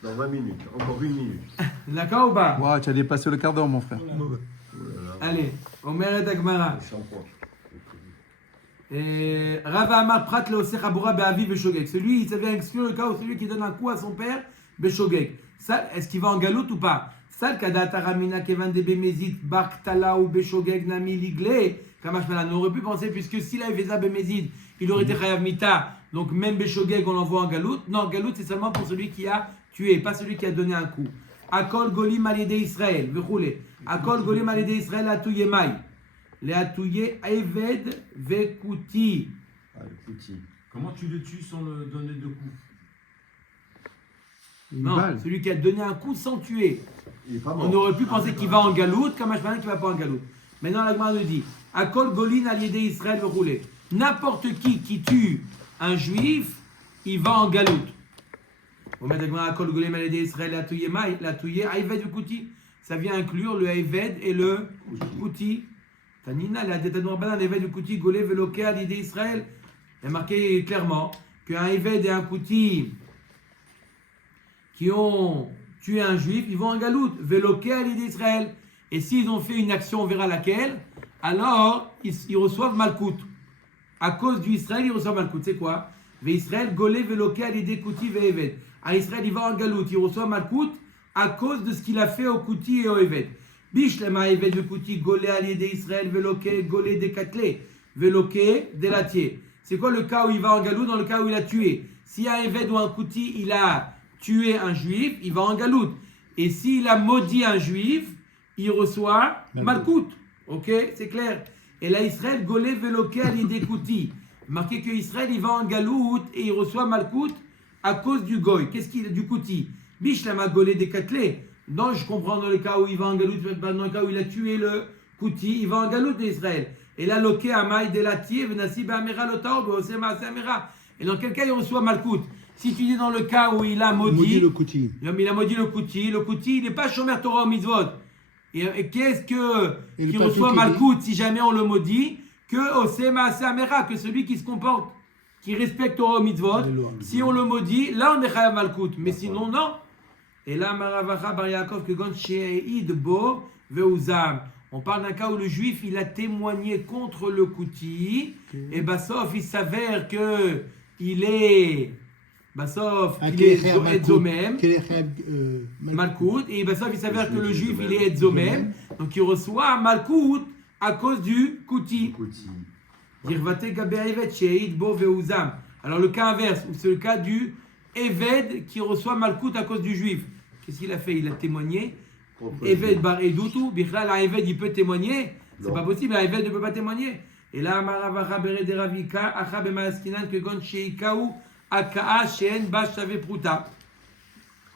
Dans 20 minutes. Encore 1 minute. D'accord ou pas? Ouah, tu as dépassé le quart d'heure, mon frère. Voilà. Oh là là. Allez, Omer et Agmara. Le shampoing. Rava Amar Prat Leosech Aboura Be'avi Beshogeg. Celui, ça vient exclure le cas où celui qui donne un coup à son père, Beshogeg. Ça, est-ce qu'il va en galoute ou pas? Ça, le Kadat Aramina Kevan de Bemezit, Barktala ou Beshogeg Nami Ligle. Kamashmalan, on aurait pu penser, puisque s'il avait fait ça Bemezid, il aurait été Chayav Mita. Donc même Beshogeg, on l'envoie en galoute. Non, galoute, c'est seulement pour celui qui a tué, pas celui qui a donné un coup. Akol Golim Alide Israël, Vechoule. Akol Golim Alide Israël, Atouye Maï. Les Atouye Eved Vekuti. Ah, le coutil. Comment tu le tues sans le donner de coups? Une Non, balle. celui qui a donné un coup sans tuer. Il est pas mort. On aurait pu penser qu'il va en galoute, comme un chemin qui va pas en galoute. Maintenant, la Gemara nous dit Akol Golin Aliede Israël Vechoule. N'importe qui tue un juif, il va en galoute. On met la Gemara Akol Golin Aliede Israël, Atouye Maï, l'Atouye Eved Vekuti. Ça vient inclure le Eved et le Kuti. Tanina, la Détanour Banan, Eved Vekuti, Golé Veloké Aliede Israël. Il est marqué clairement qu'un Eved et un Kuti qui ont tué un juif, ils vont en galoute, veloké à l'idée d'Israël. Et s'ils ont fait une action, on verra laquelle, alors ils reçoivent Malkout. À cause du Israël, ils reçoivent Malkout. C'est quoi? Israël, golé, veloké à l'idée Kouti, ve'eved. À Israël, il va en galoute, il reçoit Malkout à cause de ce qu'il a fait au Kouti et au Eved. Bishlema Eved le Kouti, golé à l'idée Israël, veloké, golé des Katlé, veloké des Latier. C'est quoi le cas où il va en galoute? Dans le cas où il a tué. Si un Eved ou un Kouti, il a tuer un juif, il va en galoute. Et s'il a maudit un juif, il reçoit Malkout. Ok, c'est clair. Et là, Israël, Golé, Veloké, l'idée Kouti. Marqué que Israël, il va en galoute et il reçoit Malkout à cause du Goy. Qu'est-ce qu'il a du Kouti? Bishlama Golé des Katlé. Non, je comprends dans le cas où il va en galoute, dans le cas où il a tué le Kouti, il va en galoute d'Israël. Et là, Loké, Amaï, Delatier, Venassi, Bamera, Lotaob, Osema, Samera. Et dans quel cas il reçoit Malkout? Si tu dis dans le cas où il a maudit le coutil. il a maudit le Kouti il n'est pas Shomer Torah au Mitzvot. Et qu'est-ce que Et le qui papier reçoit qui Malkout si jamais on le maudit? Que Osema Samera, que celui qui se comporte, qui respecte Torah au Mitzvot, si on le maudit, là on est Chayav Malkout. Mais sinon, non. Et là, Maravacha Bar Yaakov, que Gon She'id Bo Veuzam. On parle d'un cas où le juif il a témoigné contre le Kouti, et Bassof il s'avère que il est. Bassof, il est Edzomem, Malkout, et Bassof il s'avère que le juif il est Edzomem, donc il reçoit Malkout à cause du Kouti. Alors le cas inverse, c'est le cas du Eved qui reçoit Malkout à cause du juif. Qu'est-ce qu'il a fait? Il a témoigné. Eved bar Edoutou, Bichlal, un Eved il peut témoigner. C'est pas possible, un Eved ne peut pas témoigner. Et là, Maravacha Bere de Ravika, Acha Bemaskinan, Kegon Sheikaou, Akaa Sheen Bashave Pruta.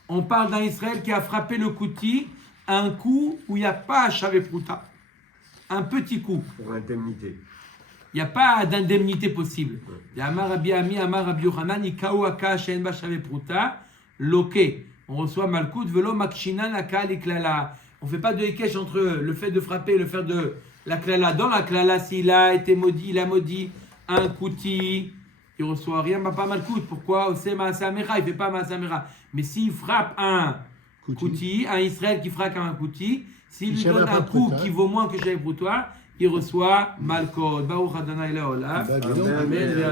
On parle d'un Israël qui a frappé le Kouti, un coup où il n'y a pas Shave Pruta. Un petit coup. Pour l'indemnité. Il n'y a pas d'indemnité possible. Il y a Amar Rabbi Ami, Amar Rabbi Yochanan, Ikaou Akaa Sheen Bashave Pruta, Loké. On reçoit Malkout, Velo Makshinan, Aka Liklala. On ne fait pas de Hekesh entre le fait de frapper et le fait de la Klala. Dans la Klala, s'il a été maudit, il a maudit un Kouti, il ne reçoit rien, pas Malkout. Pourquoi? C'est Maasamera, il ne fait pas Maasamera. Mais s'il frappe un Kouti, un Israël qui frappe un Kouti, s'il lui donne un coup qui vaut moins que j'avais pour toi, il reçoit Malkout. Baruch Adonai Leolam. Amen.